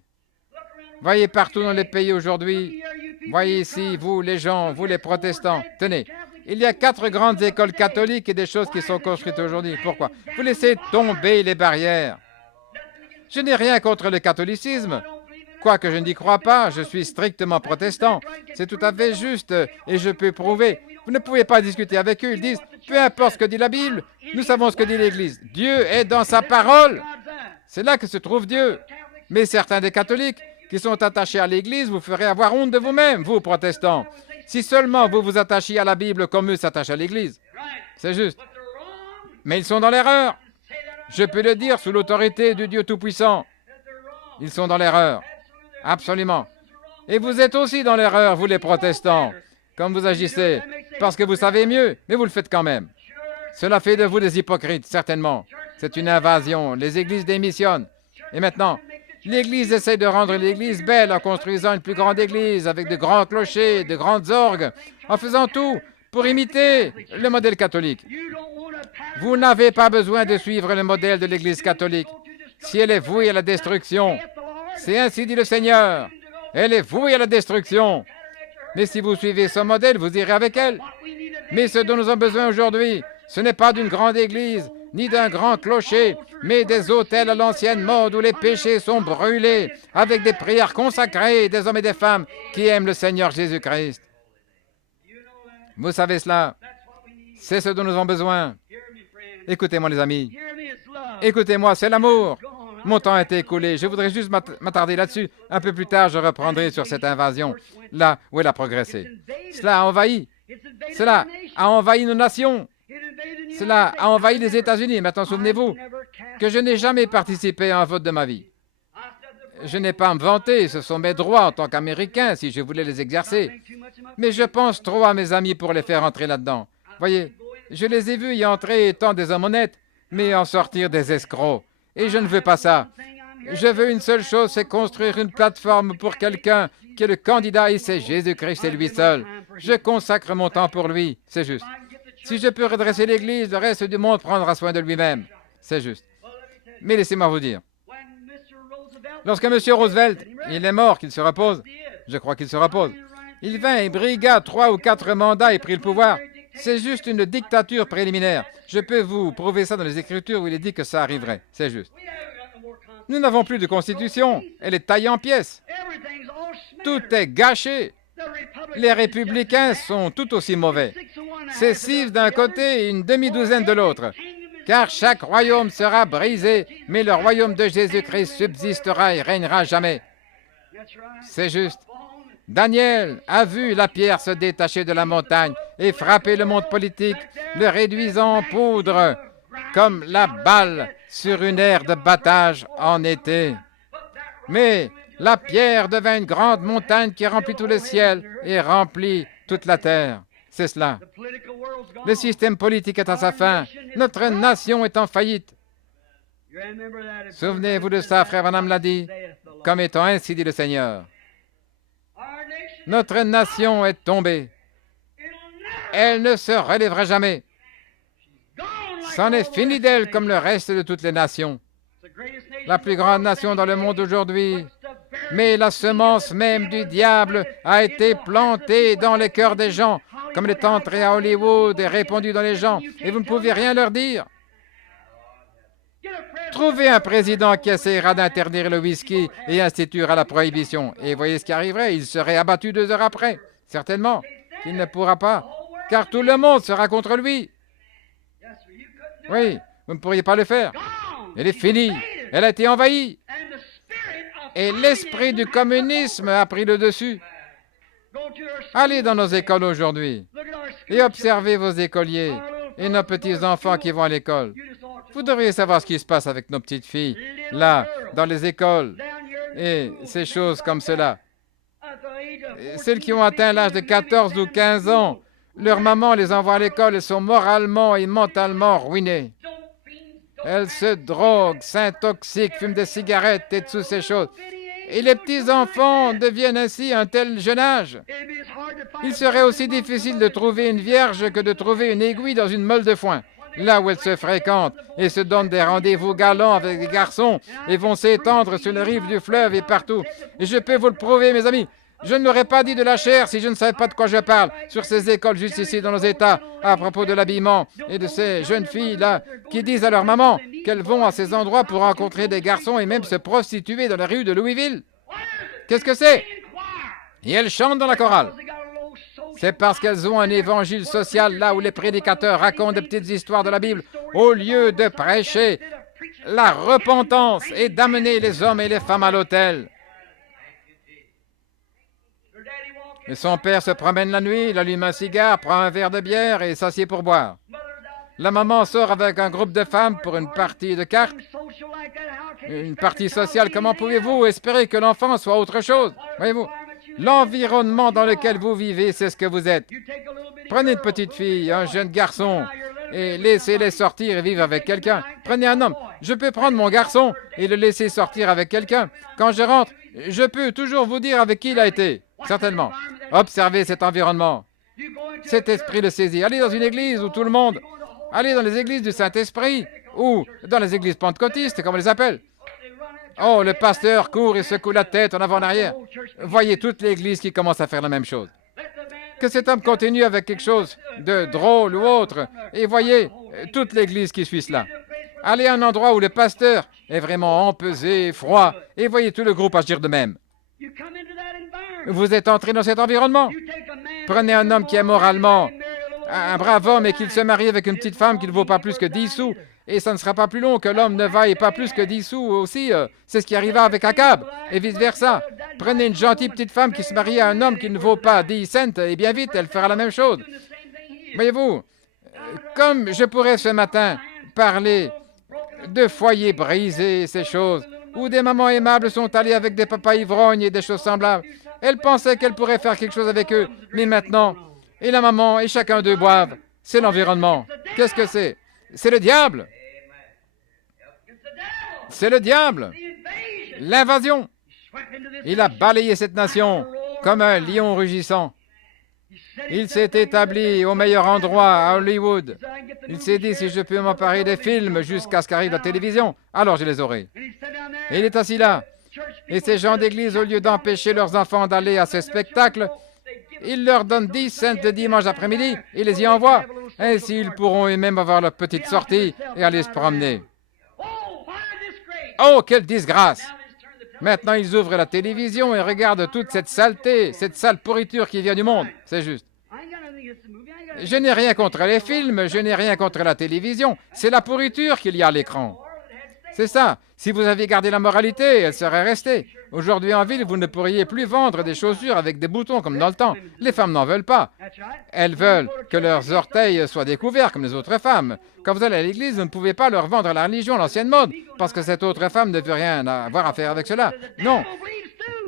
Voyez partout dans les pays aujourd'hui. Voyez ici, vous les gens, vous les protestants. Tenez. Il y a 4 grandes écoles catholiques et des choses qui sont construites aujourd'hui. Pourquoi? Vous laissez tomber les barrières. Je n'ai rien contre le catholicisme. Quoique je n'y crois pas, je suis strictement protestant. C'est tout à fait juste et je peux prouver. Vous ne pouvez pas discuter avec eux. Ils disent, peu importe ce que dit la Bible, nous savons ce que dit l'Église. Dieu est dans sa parole. C'est là que se trouve Dieu. Mais certains des catholiques qui sont attachés à l'Église vous feraient avoir honte de vous-même, vous, protestants. Si seulement vous vous attachiez à la Bible comme eux s'attachent à l'Église. C'est juste. Mais ils sont dans l'erreur. Je peux le dire sous l'autorité du Dieu Tout-Puissant. Ils sont dans l'erreur. Absolument. Et vous êtes aussi dans l'erreur, vous les protestants, comme vous agissez, parce que vous savez mieux, mais vous le faites quand même. Cela fait de vous des hypocrites, certainement. C'est une invasion. Les églises démissionnent. Et maintenant, l'Église essaie de rendre l'Église belle en construisant une plus grande église avec de grands clochers, de grandes orgues, en faisant tout pour imiter le modèle catholique. Vous n'avez pas besoin de suivre le modèle de l'Église catholique. Si elle est vouée à la destruction, c'est ainsi dit le Seigneur. Elle est vouée à la destruction. Mais si vous suivez son modèle, vous irez avec elle. Mais ce dont nous avons besoin aujourd'hui, ce n'est pas d'une grande église, ni d'un grand clocher, mais des autels à l'ancienne mode où les péchés sont brûlés, avec des prières consacrées, des hommes et des femmes qui aiment le Seigneur Jésus-Christ. Vous savez cela. C'est ce dont nous avons besoin. Écoutez-moi, les amis. Écoutez-moi, c'est l'amour. Mon temps a été écoulé. Je voudrais juste m'attarder là-dessus. Un peu plus tard, je reprendrai sur cette invasion, là où elle a progressé. Cela a envahi. Cela a envahi nos nations. Cela a envahi les États-Unis. Maintenant, souvenez-vous que je n'ai jamais participé à un vote de ma vie. Je n'ai pas à me vanter. Ce sont mes droits en tant qu'Américain si je voulais les exercer. Mais je pense trop à mes amis pour les faire entrer là-dedans. Voyez, je les ai vus y entrer étant des hommes honnêtes, mais en sortir des escrocs. Et je ne veux pas ça. Je veux une seule chose, c'est construire une plateforme pour quelqu'un qui est le candidat et c'est Jésus-Christ, c'est lui seul. Je consacre mon temps pour lui, c'est juste. Si je peux redresser l'Église, le reste du monde prendra soin de lui-même. C'est juste. Mais laissez-moi vous dire, lorsque M. Roosevelt, il est mort, qu'il se repose, je crois qu'il se repose, il vint et brigua 3 ou 4 mandats et prit le pouvoir. C'est juste une dictature préliminaire. Je peux vous prouver ça dans les Écritures où il est dit que ça arriverait. C'est juste. Nous n'avons plus de constitution. Elle est taillée en pièces. Tout est gâché. Les républicains sont tout aussi mauvais. C'est 6 d'un côté et une demi-douzaine de l'autre. Car chaque royaume sera brisé, mais le royaume de Jésus-Christ subsistera et régnera jamais. C'est juste. Daniel a vu la pierre se détacher de la montagne et frapper le monde politique, le réduisant en poudre, comme la balle sur une aire de battage en été. Mais la pierre devint une grande montagne qui remplit tout le ciel et remplit toute la terre. C'est cela. Le système politique est à sa fin. Notre nation est en faillite. Souvenez-vous de ça, frère Branham l'a dit, comme étant ainsi dit le Seigneur. Notre nation est tombée. Elle ne se relèvera jamais. C'en est fini d'elle comme le reste de toutes les nations. La plus grande nation dans le monde aujourd'hui. Mais la semence même du diable a été plantée dans les cœurs des gens, comme elle est entrée à Hollywood et répandue dans les gens, et vous ne pouvez rien leur dire. Trouvez un président qui essaiera d'interdire le whisky et instituera la prohibition. Et voyez ce qui arriverait, il serait abattu 2 heures après. Certainement qu'il ne pourra pas, car tout le monde sera contre lui. Oui, vous ne pourriez pas le faire. Elle est finie. Elle a été envahie. Et l'esprit du communisme a pris le dessus. Allez dans nos écoles aujourd'hui et observez vos écoliers et nos petits-enfants qui vont à l'école. Vous devriez savoir ce qui se passe avec nos petites filles, là, dans les écoles, et ces choses comme cela. Celles qui ont atteint l'âge de 14 ou 15 ans, leur maman les envoie à l'école et sont moralement et mentalement ruinées. Elles se droguent, s'intoxiquent, fument des cigarettes et toutes ces choses. Et les petits-enfants deviennent ainsi à un tel jeune âge. Il serait aussi difficile de trouver une vierge que de trouver une aiguille dans une meule de foin. Là où elles se fréquentent et se donnent des rendez-vous galants avec des garçons et vont s'étendre sur les rives du fleuve et partout. Et je peux vous le prouver, mes amis. Je ne l'aurais pas dit de la chair si je ne savais pas de quoi je parle sur ces écoles juste ici dans nos États à propos de l'habillement et de ces jeunes filles-là qui disent à leur maman qu'elles vont à ces endroits pour rencontrer des garçons et même se prostituer dans la rue de Louisville. Qu'est-ce que c'est? Et elles chantent dans la chorale. C'est parce qu'elles ont un évangile social là où les prédicateurs racontent des petites histoires de la Bible au lieu de prêcher la repentance et d'amener les hommes et les femmes à l'autel. Et son père se promène la nuit, il allume un cigare, prend un verre de bière et s'assied pour boire. La maman sort avec un groupe de femmes pour une partie de cartes. Une partie sociale, comment pouvez-vous espérer que l'enfant soit autre chose? Voyez-vous, l'environnement dans lequel vous vivez, c'est ce que vous êtes. Prenez une petite fille, un jeune garçon, et laissez-les sortir et vivre avec quelqu'un. Prenez un homme. Je peux prendre mon garçon et le laisser sortir avec quelqu'un. Quand je rentre, je peux toujours vous dire avec qui il a été. Certainement. Observez cet environnement. Cet esprit le saisit. Allez dans une église où tout le monde... Allez dans les églises du Saint-Esprit ou dans les églises pentecôtistes, comme on les appelle. Oh, le pasteur court et secoue la tête en avant en arrière. Voyez toute l'église qui commence à faire la même chose. Que cet homme continue avec quelque chose de drôle ou autre. Et voyez toute l'église qui suit cela. Allez à un endroit où le pasteur est vraiment empesé, froid, et voyez tout le groupe agir de même. Vous êtes entré dans cet environnement. Prenez un homme qui est moralement un brave homme et qu'il se marie avec une petite femme qui ne vaut pas plus que 10 sous, et ça ne sera pas plus long que l'homme ne vaille pas plus que 10 sous aussi. C'est ce qui arriva avec Akab, et vice-versa. Prenez une gentille petite femme qui se marie à un homme qui ne vaut pas 10 cents, et bien vite, elle fera la même chose. Voyez-vous, comme je pourrais ce matin parler de foyers brisés, ces choses, où des mamans aimables sont allées avec des papas ivrognes et des choses semblables. Elles pensaient qu'elles pourraient faire quelque chose avec eux, mais maintenant... Et la maman et chacun d'eux boivent. C'est l'environnement. Qu'est-ce que c'est? C'est le diable. C'est le diable. L'invasion. Il a balayé cette nation comme un lion rugissant. Il s'est établi au meilleur endroit, à Hollywood. Il s'est dit, si je peux m'emparer des films jusqu'à ce qu'arrive la télévision, alors je les aurai. Et il est assis là. Et ces gens d'église, au lieu d'empêcher leurs enfants d'aller à ce spectacle, ils leur donnent 10 cents le dimanche après-midi, ils les y envoient. Ainsi, ils pourront eux-mêmes avoir leur petite sortie et aller se promener. Oh, quelle disgrâce! Maintenant, ils ouvrent la télévision et regardent toute cette saleté, cette sale pourriture qui vient du monde. C'est juste. Je n'ai rien contre les films, je n'ai rien contre la télévision. C'est la pourriture qu'il y a à l'écran. C'est ça. Si vous aviez gardé la moralité, elle serait restée. Aujourd'hui en ville, vous ne pourriez plus vendre des chaussures avec des boutons comme dans le temps. Les femmes n'en veulent pas. Elles veulent que leurs orteils soient découverts comme les autres femmes. Quand vous allez à l'église, vous ne pouvez pas leur vendre la religion, l'ancienne mode, parce que cette autre femme ne veut rien avoir à faire avec cela. Non.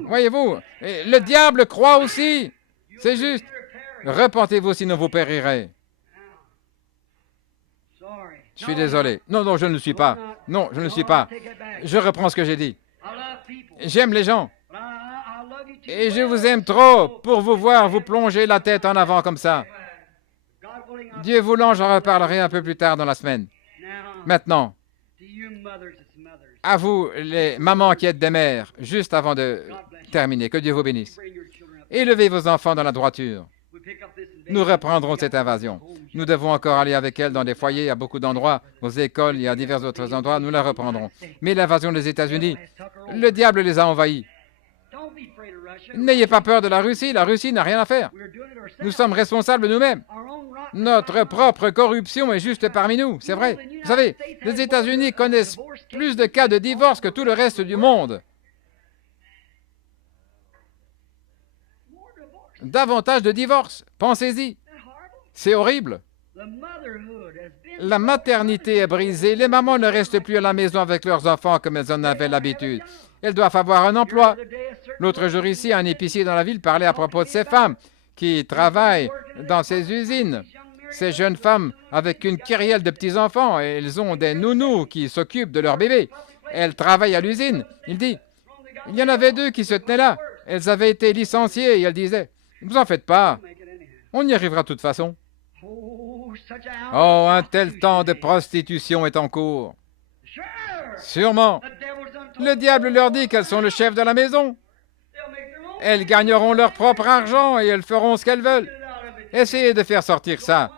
Voyez-vous, le diable croit aussi. C'est juste. Repentez-vous, sinon vous périrez. Je suis désolé. Non, non, je ne le suis pas. Non, je ne le suis pas. Je reprends ce que j'ai dit. J'aime les gens. Et je vous aime trop pour vous voir vous plonger la tête en avant comme ça. Dieu voulant, j'en reparlerai un peu plus tard dans la semaine. Maintenant, à vous, les mamans qui êtes des mères, juste avant de terminer, que Dieu vous bénisse. Élevez vos enfants dans la droiture. Nous reprendrons cette invasion. Nous devons encore aller avec elle dans des foyers, à beaucoup d'endroits, aux écoles et à divers autres endroits. Nous la reprendrons. Mais l'invasion des États-Unis, le diable les a envahis. N'ayez pas peur de la Russie. La Russie n'a rien à faire. Nous sommes responsables nous-mêmes. Notre propre corruption est juste parmi nous. C'est vrai. Vous savez, les États-Unis connaissent plus de cas de divorce que tout le reste du monde. Davantage de divorces. Pensez-y. C'est horrible. La maternité est brisée. Les mamans ne restent plus à la maison avec leurs enfants comme elles en avaient l'habitude. Elles doivent avoir un emploi. L'autre jour ici, un épicier dans la ville parlait à propos de ces femmes qui travaillent dans ces usines. Ces jeunes femmes avec une kyrielle de petits-enfants, elles ont des nounous qui s'occupent de leurs bébés. Elles travaillent à l'usine. Il dit, il y en avait 2 qui se tenaient là. Elles avaient été licenciées et elles disaient, ne vous en faites pas, on y arrivera de toute façon. Oh, un tel temps de prostitution est en cours. Sûrement. Le diable leur dit qu'elles sont le chef de la maison. Elles gagneront leur propre argent et elles feront ce qu'elles veulent. Essayez de faire sortir ça.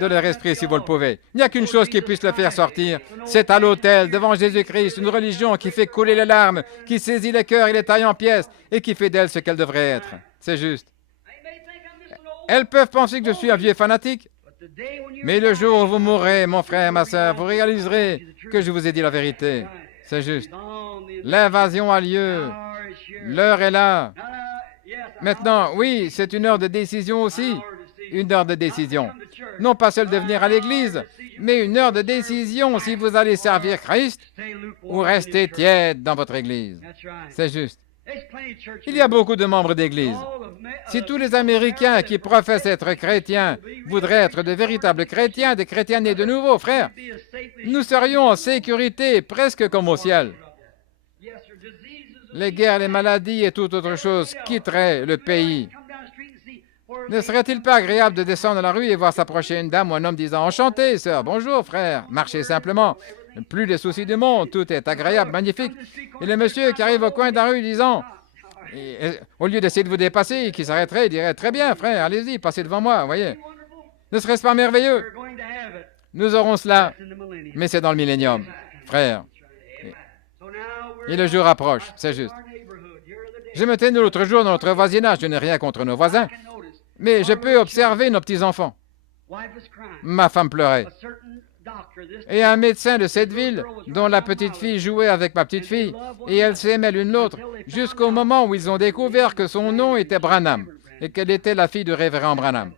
de leur esprit si vous le pouvez. Il n'y a qu'une chose qui puisse le faire sortir. C'est à l'autel, devant Jésus-Christ, une religion qui fait couler les larmes, qui saisit les cœurs et les taille en pièces et qui fait d'elle ce qu'elle devrait être. C'est juste. Elles peuvent penser que je suis un vieux fanatique, mais le jour où vous mourrez, mon frère, ma sœur, vous réaliserez que je vous ai dit la vérité. C'est juste. L'invasion a lieu. L'heure est là. Maintenant, oui, c'est une heure de décision aussi. Une heure de décision. Non pas seule de venir à l'Église, mais une heure de décision si vous allez servir Christ ou rester tiède dans votre Église. C'est juste. Il y a beaucoup de membres d'Église. Si tous les Américains qui professent être chrétiens voudraient être de véritables chrétiens, des chrétiens nés de nouveau, frères, nous serions en sécurité, presque comme au ciel. Les guerres, les maladies et toute autre chose quitteraient le pays. Ne serait-il pas agréable de descendre dans la rue et voir s'approcher une dame ou un homme disant « Enchanté, sœur, bonjour, frère, marchez simplement. » Plus les soucis du monde, tout est agréable, magnifique. Et le monsieur qui arrive au coin de la rue disant, au lieu d'essayer de vous dépasser, qui s'arrêterait, il dirait « Très bien, frère, allez-y, passez devant moi, voyez. » Ne serait-ce pas merveilleux? Nous aurons cela, mais c'est dans le millénium, frère. Et le jour approche, c'est juste. Je me tenais l'autre jour dans notre voisinage, je n'ai rien contre nos voisins, mais je peux observer nos petits-enfants. Ma femme pleurait. Et un médecin de cette ville, dont la petite fille jouait avec ma petite fille, et elles s'aimaient l'une l'autre, jusqu'au moment où ils ont découvert que son nom était Branham, et qu'elle était la fille du révérend Branham.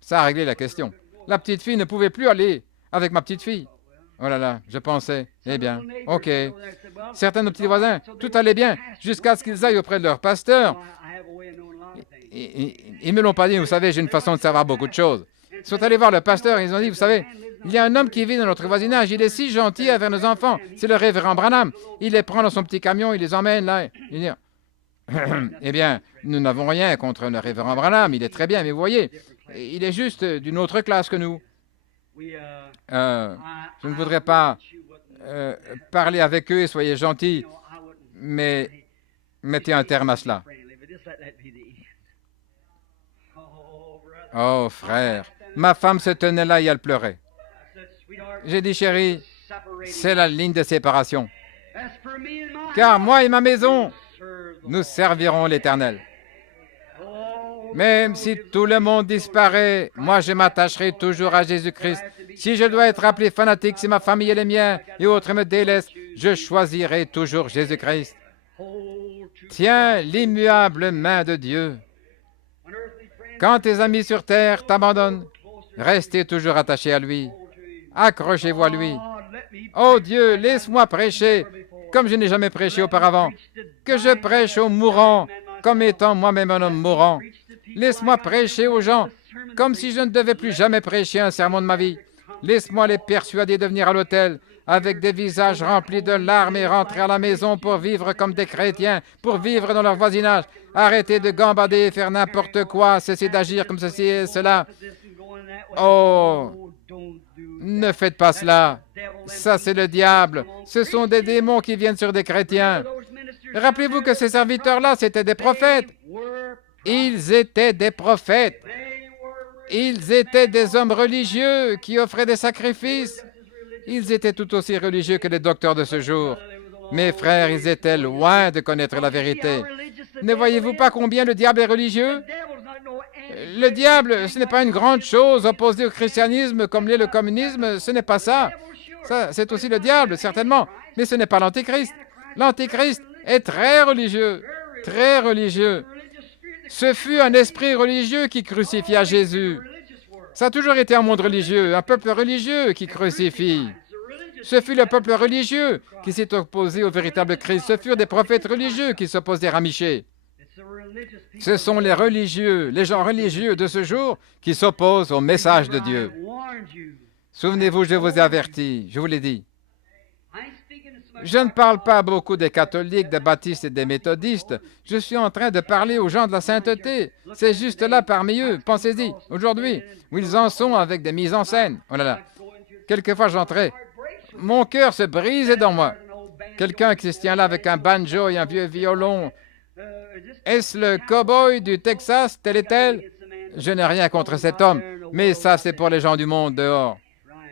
Ça a réglé la question. La petite fille ne pouvait plus aller avec ma petite fille. Oh là là, je pensais, eh bien, ok. Certains de nos petits voisins, tout allait bien, jusqu'à ce qu'ils aillent auprès de leur pasteur. Ils ne me l'ont pas dit, vous savez, j'ai une façon de savoir beaucoup de choses. Ils sont allés voir le pasteur et ils ont dit, vous savez, il y a un homme qui vit dans notre voisinage, il est si gentil avec nos enfants, c'est le révérend Branham. Il les prend dans son petit camion, il les emmène là. Il dit, eh bien, nous n'avons rien contre le révérend Branham, il est très bien, mais vous voyez, il est juste d'une autre classe que nous. Je ne voudrais pas parler avec eux et soyez gentils, mais mettez un terme à cela. Oh, frère, ma femme se tenait là et elle pleurait. J'ai dit, chérie, c'est la ligne de séparation. Car moi et ma maison, nous servirons l'Éternel. Même si tout le monde disparaît, moi je m'attacherai toujours à Jésus-Christ. Si je dois être appelé fanatique, si ma famille et les miens et autres me délaissent, je choisirai toujours Jésus-Christ. Tiens l'immuable main de Dieu. Quand tes amis sur terre t'abandonnent, restez toujours attachés à lui. Accrochez-vous à lui. Oh Dieu, laisse-moi prêcher comme je n'ai jamais prêché auparavant. Que je prêche aux mourants comme étant moi-même un homme mourant. Laisse-moi prêcher aux gens comme si je ne devais plus jamais prêcher un sermon de ma vie. Laisse-moi les persuader de venir à l'autel avec des visages remplis de larmes et rentrer à la maison pour vivre comme des chrétiens, pour vivre dans leur voisinage. Arrêtez de gambader et faire n'importe quoi, cessez d'agir comme ceci et cela. Oh, ne faites pas cela. Ça, c'est le diable. Ce sont des démons qui viennent sur des chrétiens. Rappelez-vous que ces serviteurs-là, c'était des prophètes. Ils étaient des prophètes. Ils étaient des hommes religieux qui offraient des sacrifices. Ils étaient tout aussi religieux que les docteurs de ce jour. Mes frères, ils étaient loin de connaître la vérité. Ne voyez-vous pas combien le diable est religieux? Le diable, ce n'est pas une grande chose opposée au christianisme comme l'est le communisme, ce n'est pas ça. Ça, c'est aussi le diable, certainement, mais ce n'est pas l'Antéchrist. L'Antéchrist est très religieux, très religieux. Ce fut un esprit religieux qui crucifia Jésus. Ça a toujours été un monde religieux, un peuple religieux qui crucifie. Ce fut le peuple religieux qui s'est opposé au véritable Christ. Ce furent des prophètes religieux qui s'opposèrent à Michée. Ce sont les religieux, les gens religieux de ce jour qui s'opposent au message de Dieu. Souvenez-vous, je vous ai averti, je vous l'ai dit. Je ne parle pas beaucoup des catholiques, des baptistes et des méthodistes. Je suis en train de parler aux gens de la sainteté. C'est juste là parmi eux, pensez-y, aujourd'hui, où ils en sont avec des mises en scène. Oh là là, quelquefois j'entrais. Mon cœur se brisait dans moi. Quelqu'un qui se tient là avec un banjo et un vieux violon. Est-ce le cow-boy du Texas, tel et tel? Je n'ai rien contre cet homme. Mais ça, c'est pour les gens du monde dehors.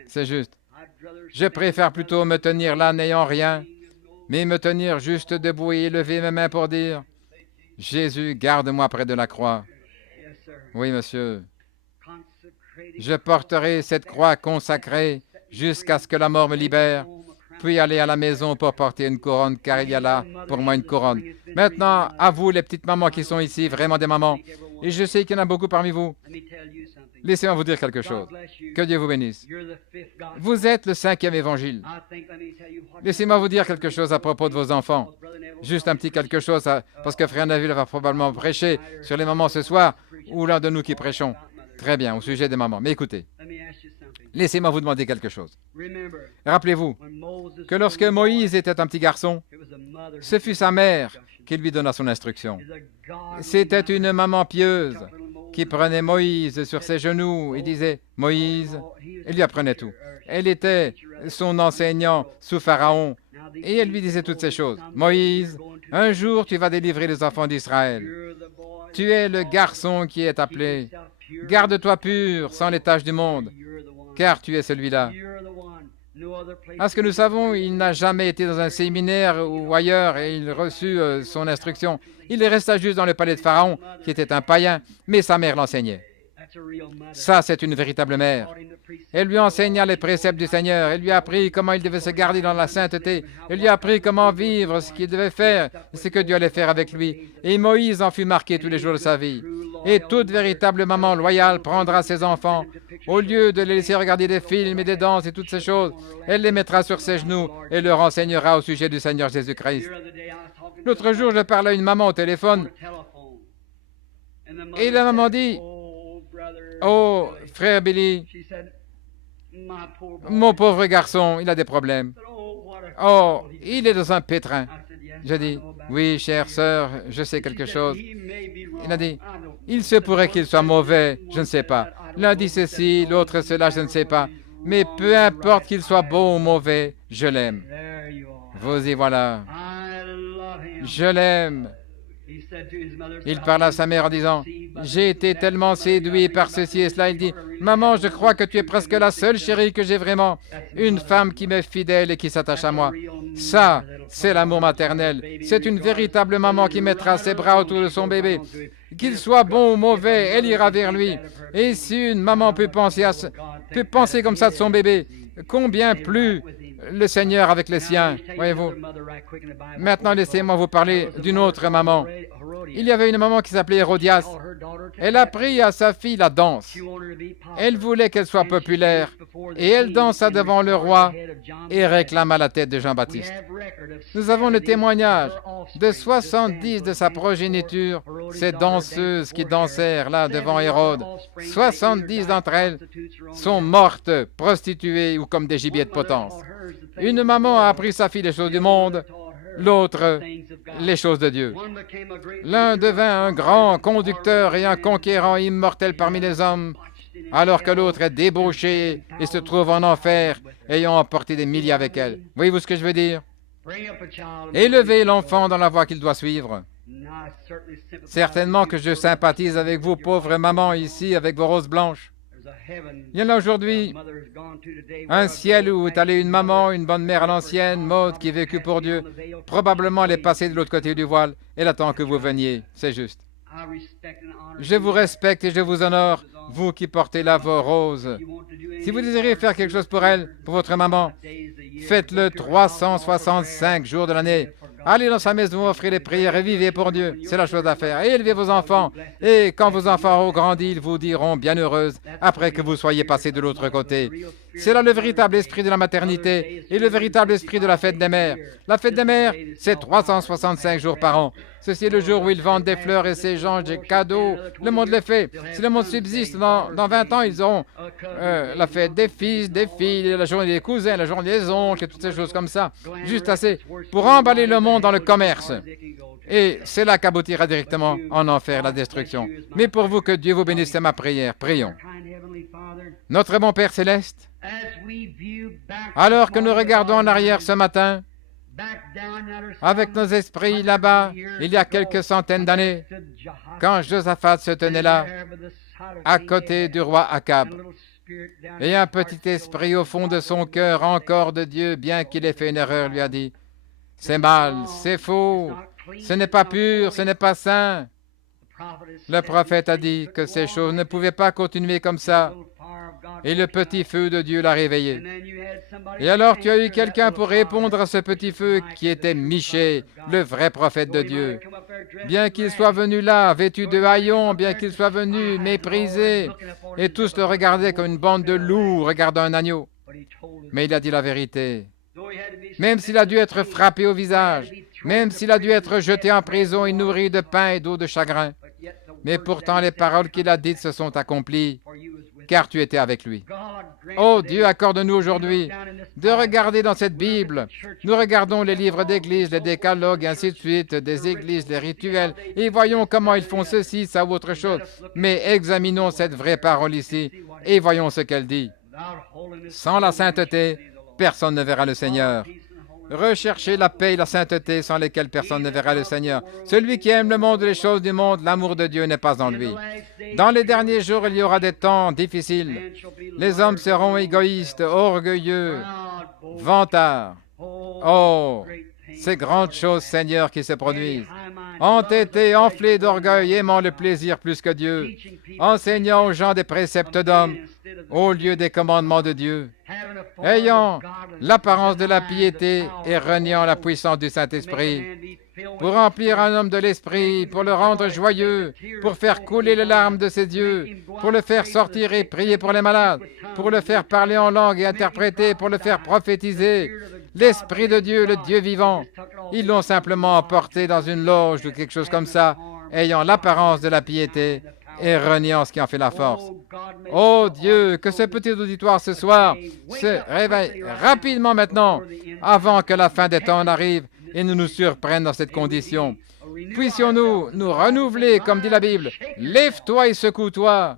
C'est juste. Je préfère plutôt me tenir là n'ayant rien, mais me tenir juste debout et lever mes mains pour dire, Jésus, garde-moi près de la croix. Oui, monsieur. Je porterai cette croix consacrée jusqu'à ce que la mort me libère, puis aller à la maison pour porter une couronne, car il y a là pour moi une couronne. Maintenant, à vous, les petites mamans qui sont ici, vraiment des mamans, et je sais qu'il y en a beaucoup parmi vous. Laissez-moi vous dire quelque chose. Que Dieu vous bénisse. Vous êtes le 5e évangile. Laissez-moi vous dire quelque chose à propos de vos enfants. Juste un petit quelque chose, parce que Frère Neville va probablement prêcher sur les mamans ce soir, ou l'un de nous qui prêchons. Très bien, au sujet des mamans. Mais écoutez, laissez-moi vous demander quelque chose. Rappelez-vous que lorsque Moïse était un petit garçon, ce fut sa mère qui lui donna son instruction. C'était une maman pieuse qui prenait Moïse sur ses genoux et disait « Moïse », elle lui apprenait tout. Elle était son enseignant sous Pharaon et elle lui disait toutes ces choses. « Moïse, un jour tu vas délivrer les enfants d'Israël. Tu es le garçon qui est appelé. Garde-toi pur, sans les taches du monde, car tu es celui-là. » À ce que nous savons, il n'a jamais été dans un séminaire ou ailleurs et il reçut son instruction. Il resta juste dans le palais de Pharaon, qui était un païen, mais sa mère l'enseignait. Ça, c'est une véritable mère. Elle lui enseigna les préceptes du Seigneur. Elle lui a appris comment il devait se garder dans la sainteté. Elle lui a appris comment vivre, ce qu'il devait faire, ce que Dieu allait faire avec lui. Et Moïse en fut marqué tous les jours de sa vie. Et toute véritable maman loyale prendra ses enfants. Au lieu de les laisser regarder des films et des danses et toutes ces choses, elle les mettra sur ses genoux et leur enseignera au sujet du Seigneur Jésus-Christ. L'autre jour, je parlais à une maman au téléphone. Et la maman dit, « Oh, frère Billy, mon pauvre garçon, il a des problèmes. Oh, il est dans un pétrin. » J'ai dit, « Oui, chère sœur, je sais quelque chose. » Il a dit, « Il se pourrait qu'il soit mauvais, je ne sais pas. L'un dit ceci, l'autre cela, je ne sais pas. Mais peu importe qu'il soit bon ou mauvais, je l'aime. » Vous y voilà. Je l'aime. Il parla à sa mère en disant, « J'ai été tellement séduit par ceci et cela. » Il dit, « Maman, je crois que tu es presque la seule chérie que j'ai vraiment. Une femme qui m'est fidèle et qui s'attache à moi. Ça, c'est l'amour maternel. C'est une véritable maman qui mettra ses bras autour de son bébé. Qu'il soit bon ou mauvais, elle ira vers lui. Et si une maman peut penser comme ça de son bébé, combien plus le Seigneur avec les siens, voyez-vous. Maintenant, laissez-moi vous parler d'une autre maman. Il y avait une maman qui s'appelait Hérodias. Elle a appris à sa fille la danse. Elle voulait qu'elle soit populaire et elle dansa devant le roi et réclama la tête de Jean-Baptiste. Nous avons le témoignage de 70 de sa progéniture, ces danseuses qui dansèrent là devant Hérode. 70 d'entre elles sont mortes, prostituées ou comme des gibiers de potence. Une maman a appris sa fille les choses du monde, l'autre les choses de Dieu. L'un devint un grand conducteur et un conquérant immortel parmi les hommes, alors que l'autre est débauché et se trouve en enfer, ayant emporté des milliers avec elle. Voyez-vous ce que je veux dire? Élevez l'enfant dans la voie qu'il doit suivre. Certainement que je sympathise avec vous, pauvres mamans, ici, avec vos roses blanches. Il y en a aujourd'hui un ciel où est allée une maman, une bonne mère à l'ancienne, Maud, qui vécut pour Dieu. Probablement elle est passée de l'autre côté du voile. Elle attend que vous veniez, c'est juste. Je vous respecte et je vous honore, vous qui portez là vos roses. Si vous désirez faire quelque chose pour elle, pour votre maman, faites-le 365 jours de l'année. Allez dans sa maison, offrez les prières et vivez pour Dieu. C'est la chose à faire. Et élevez vos enfants. Et quand vos enfants auront grandi, ils vous diront bienheureuse après que vous soyez passé de l'autre côté. C'est là le véritable esprit de la maternité et le véritable esprit de la fête des mères. La fête des mères, c'est 365 jours par an. Ceci est le jour où ils vendent des fleurs et s'échangent des cadeaux. Le monde les fait. Si le monde subsiste, dans 20 ans, ils auront la fête des fils, des filles, la journée des cousins, la journée des oncles et toutes ces choses comme ça. Juste assez pour emballer le monde dans le commerce. Et c'est là qu'aboutira directement en enfer la destruction. Mais pour vous, que Dieu vous bénisse, c'est ma prière. Prions. Notre bon Père céleste, alors que nous regardons en arrière ce matin, avec nos esprits là-bas, il y a quelques centaines d'années, quand Josaphat se tenait là, à côté du roi Akab. Et un petit esprit au fond de son cœur, encore de Dieu, bien qu'il ait fait une erreur, lui a dit, « C'est mal, c'est faux, ce n'est pas pur, ce n'est pas saint. » Le prophète a dit que ces choses ne pouvaient pas continuer comme ça. Et le petit feu de Dieu l'a réveillé. Et alors tu as eu quelqu'un pour répondre à ce petit feu qui était Michée, le vrai prophète de Dieu. Bien qu'il soit venu là, vêtu de haillons, bien qu'il soit venu méprisé, et tous le regardaient comme une bande de loups regardant un agneau. Mais il a dit la vérité. Même s'il a dû être frappé au visage, même s'il a dû être jeté en prison et nourri de pain et d'eau de chagrin, mais pourtant les paroles qu'il a dites se sont accomplies, car tu étais avec lui. Oh Dieu, accorde-nous aujourd'hui de regarder dans cette Bible. Nous regardons les livres d'église, les décalogues, et ainsi de suite, des églises, les rituels, et voyons comment ils font ceci, ça ou autre chose. Mais examinons cette vraie parole ici, et voyons ce qu'elle dit. Sans la sainteté, personne ne verra le Seigneur. Recherchez la paix et la sainteté sans lesquelles personne ne verra le Seigneur. Celui qui aime le monde et les choses du monde, l'amour de Dieu n'est pas en lui. Dans les derniers jours, il y aura des temps difficiles. Les hommes seront égoïstes, orgueilleux, vantards. Oh, ces grandes choses, Seigneur, qui se produisent. Entêtés, enflés d'orgueil, aimant le plaisir plus que Dieu, enseignant aux gens des préceptes d'hommes au lieu des commandements de Dieu, ayant l'apparence de la piété et reniant la puissance du Saint-Esprit, pour remplir un homme de l'Esprit, pour le rendre joyeux, pour faire couler les larmes de ses yeux, pour le faire sortir et prier pour les malades, pour le faire parler en langue et interpréter, pour le faire prophétiser. L'Esprit de Dieu, le Dieu vivant, ils l'ont simplement emporté dans une loge ou quelque chose comme ça, ayant l'apparence de la piété et reniant ce qui en fait la force. Oh Dieu, que ce petit auditoire ce soir se réveille rapidement maintenant, avant que la fin des temps n'arrive et nous surprenne dans cette condition. Puissions-nous nous renouveler, comme dit la Bible, lève-toi et secoue-toi,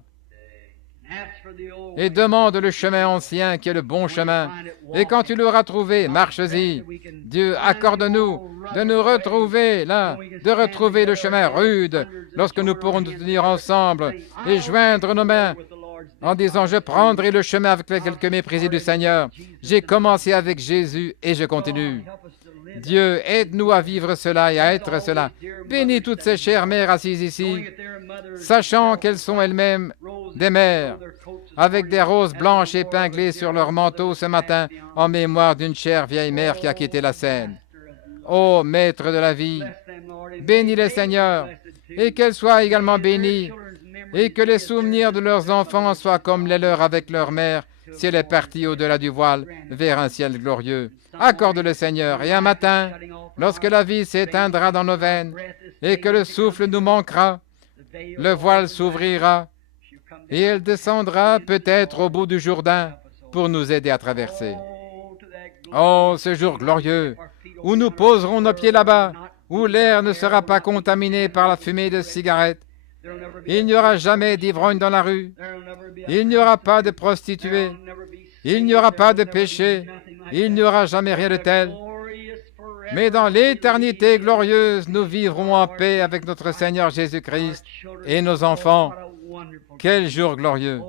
et demande le chemin ancien qui est le bon chemin. Et quand tu l'auras trouvé, marche-y. Dieu, accorde-nous de nous retrouver là, de retrouver le chemin rude lorsque nous pourrons nous tenir ensemble et joindre nos mains en disant, je prendrai le chemin avec quelques méprisés du Seigneur. J'ai commencé avec Jésus et je continue. Dieu, aide-nous à vivre cela et à être cela. Bénis toutes ces chères mères assises ici, sachant qu'elles sont elles-mêmes des mères, avec des roses blanches épinglées sur leur manteau ce matin, en mémoire d'une chère vieille mère qui a quitté la scène. Ô Maître de la vie, bénis-les, Seigneur, et qu'elles soient également bénies, et que les souvenirs de leurs enfants soient comme les leurs avec leur mère, si elle est partie au-delà du voile, vers un ciel glorieux. Accorde-le, Seigneur, et un matin, lorsque la vie s'éteindra dans nos veines, et que le souffle nous manquera, le voile s'ouvrira, et elle descendra peut-être au bout du Jourdain pour nous aider à traverser. Oh, ce jour glorieux, où nous poserons nos pieds là-bas, où l'air ne sera pas contaminé par la fumée de cigarettes. Il n'y aura jamais d'ivrogne dans la rue. Il n'y aura pas de prostituées. Il n'y aura pas de péché. Il n'y aura jamais rien de tel. Mais dans l'éternité glorieuse, nous vivrons en paix avec notre Seigneur Jésus-Christ et nos enfants. Quel jour glorieux!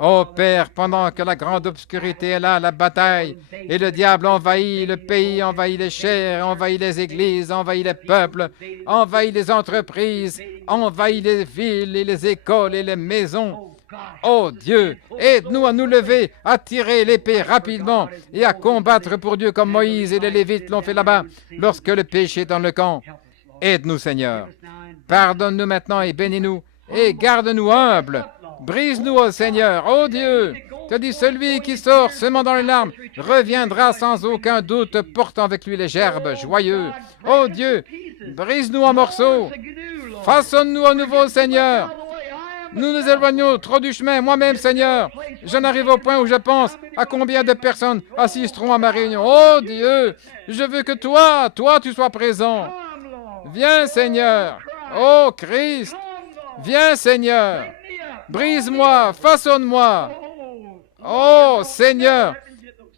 Ô Père, pendant que la grande obscurité est là, la bataille, et le diable envahit le pays, envahit les chairs, envahit les églises, envahit les peuples, envahit les entreprises, envahit les villes et les écoles et les maisons. Ô Dieu, aide-nous à nous lever, à tirer l'épée rapidement et à combattre pour Dieu comme Moïse et les Lévites l'ont fait là-bas lorsque le péché est dans le camp. Aide-nous, Seigneur. Pardonne-nous maintenant et bénis-nous et garde-nous humbles. Brise-nous, ô Seigneur, ô Dieu. Tu as dit, celui qui sort semant dans les larmes reviendra sans aucun doute portant avec lui les gerbes, joyeux. Ô Dieu, brise-nous en morceaux. Façonne-nous à nouveau, Seigneur. Nous nous éloignons trop du chemin. Moi-même, Seigneur, j'en arrive au point où je pense à combien de personnes assisteront à ma réunion. Oh Dieu, je veux que toi, tu sois présent. Viens, Seigneur. Oh Christ, viens, Seigneur. Brise-moi, façonne-moi. Oh Seigneur,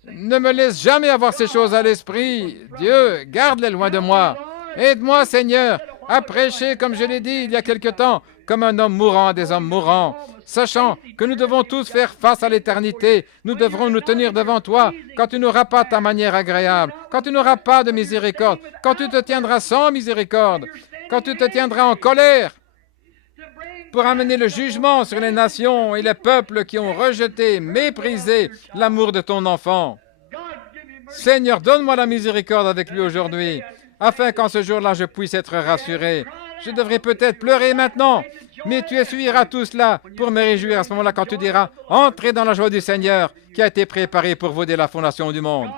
ne me laisse jamais avoir ces choses à l'esprit. Dieu, garde-les loin de moi. Aide-moi, Seigneur, à prêcher, comme je l'ai dit il y a quelque temps, comme un homme mourant à des hommes mourants, sachant que nous devons tous faire face à l'éternité. Nous devrons nous tenir devant toi quand tu n'auras pas ta manière agréable, quand tu n'auras pas de miséricorde, quand tu te tiendras sans miséricorde, quand tu te tiendras en colère pour amener le jugement sur les nations et les peuples qui ont rejeté, méprisé l'amour de ton enfant. Seigneur, donne-moi la miséricorde avec lui aujourd'hui, afin qu'en ce jour-là, je puisse être rassuré. Je devrais peut-être pleurer maintenant, mais tu essuieras tout cela pour me réjouir à ce moment-là quand tu diras « Entrez dans la joie du Seigneur qui a été préparée pour vous dès la fondation du monde. »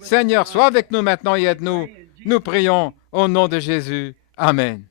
Seigneur, sois avec nous maintenant et aide-nous. Nous prions au nom de Jésus. Amen.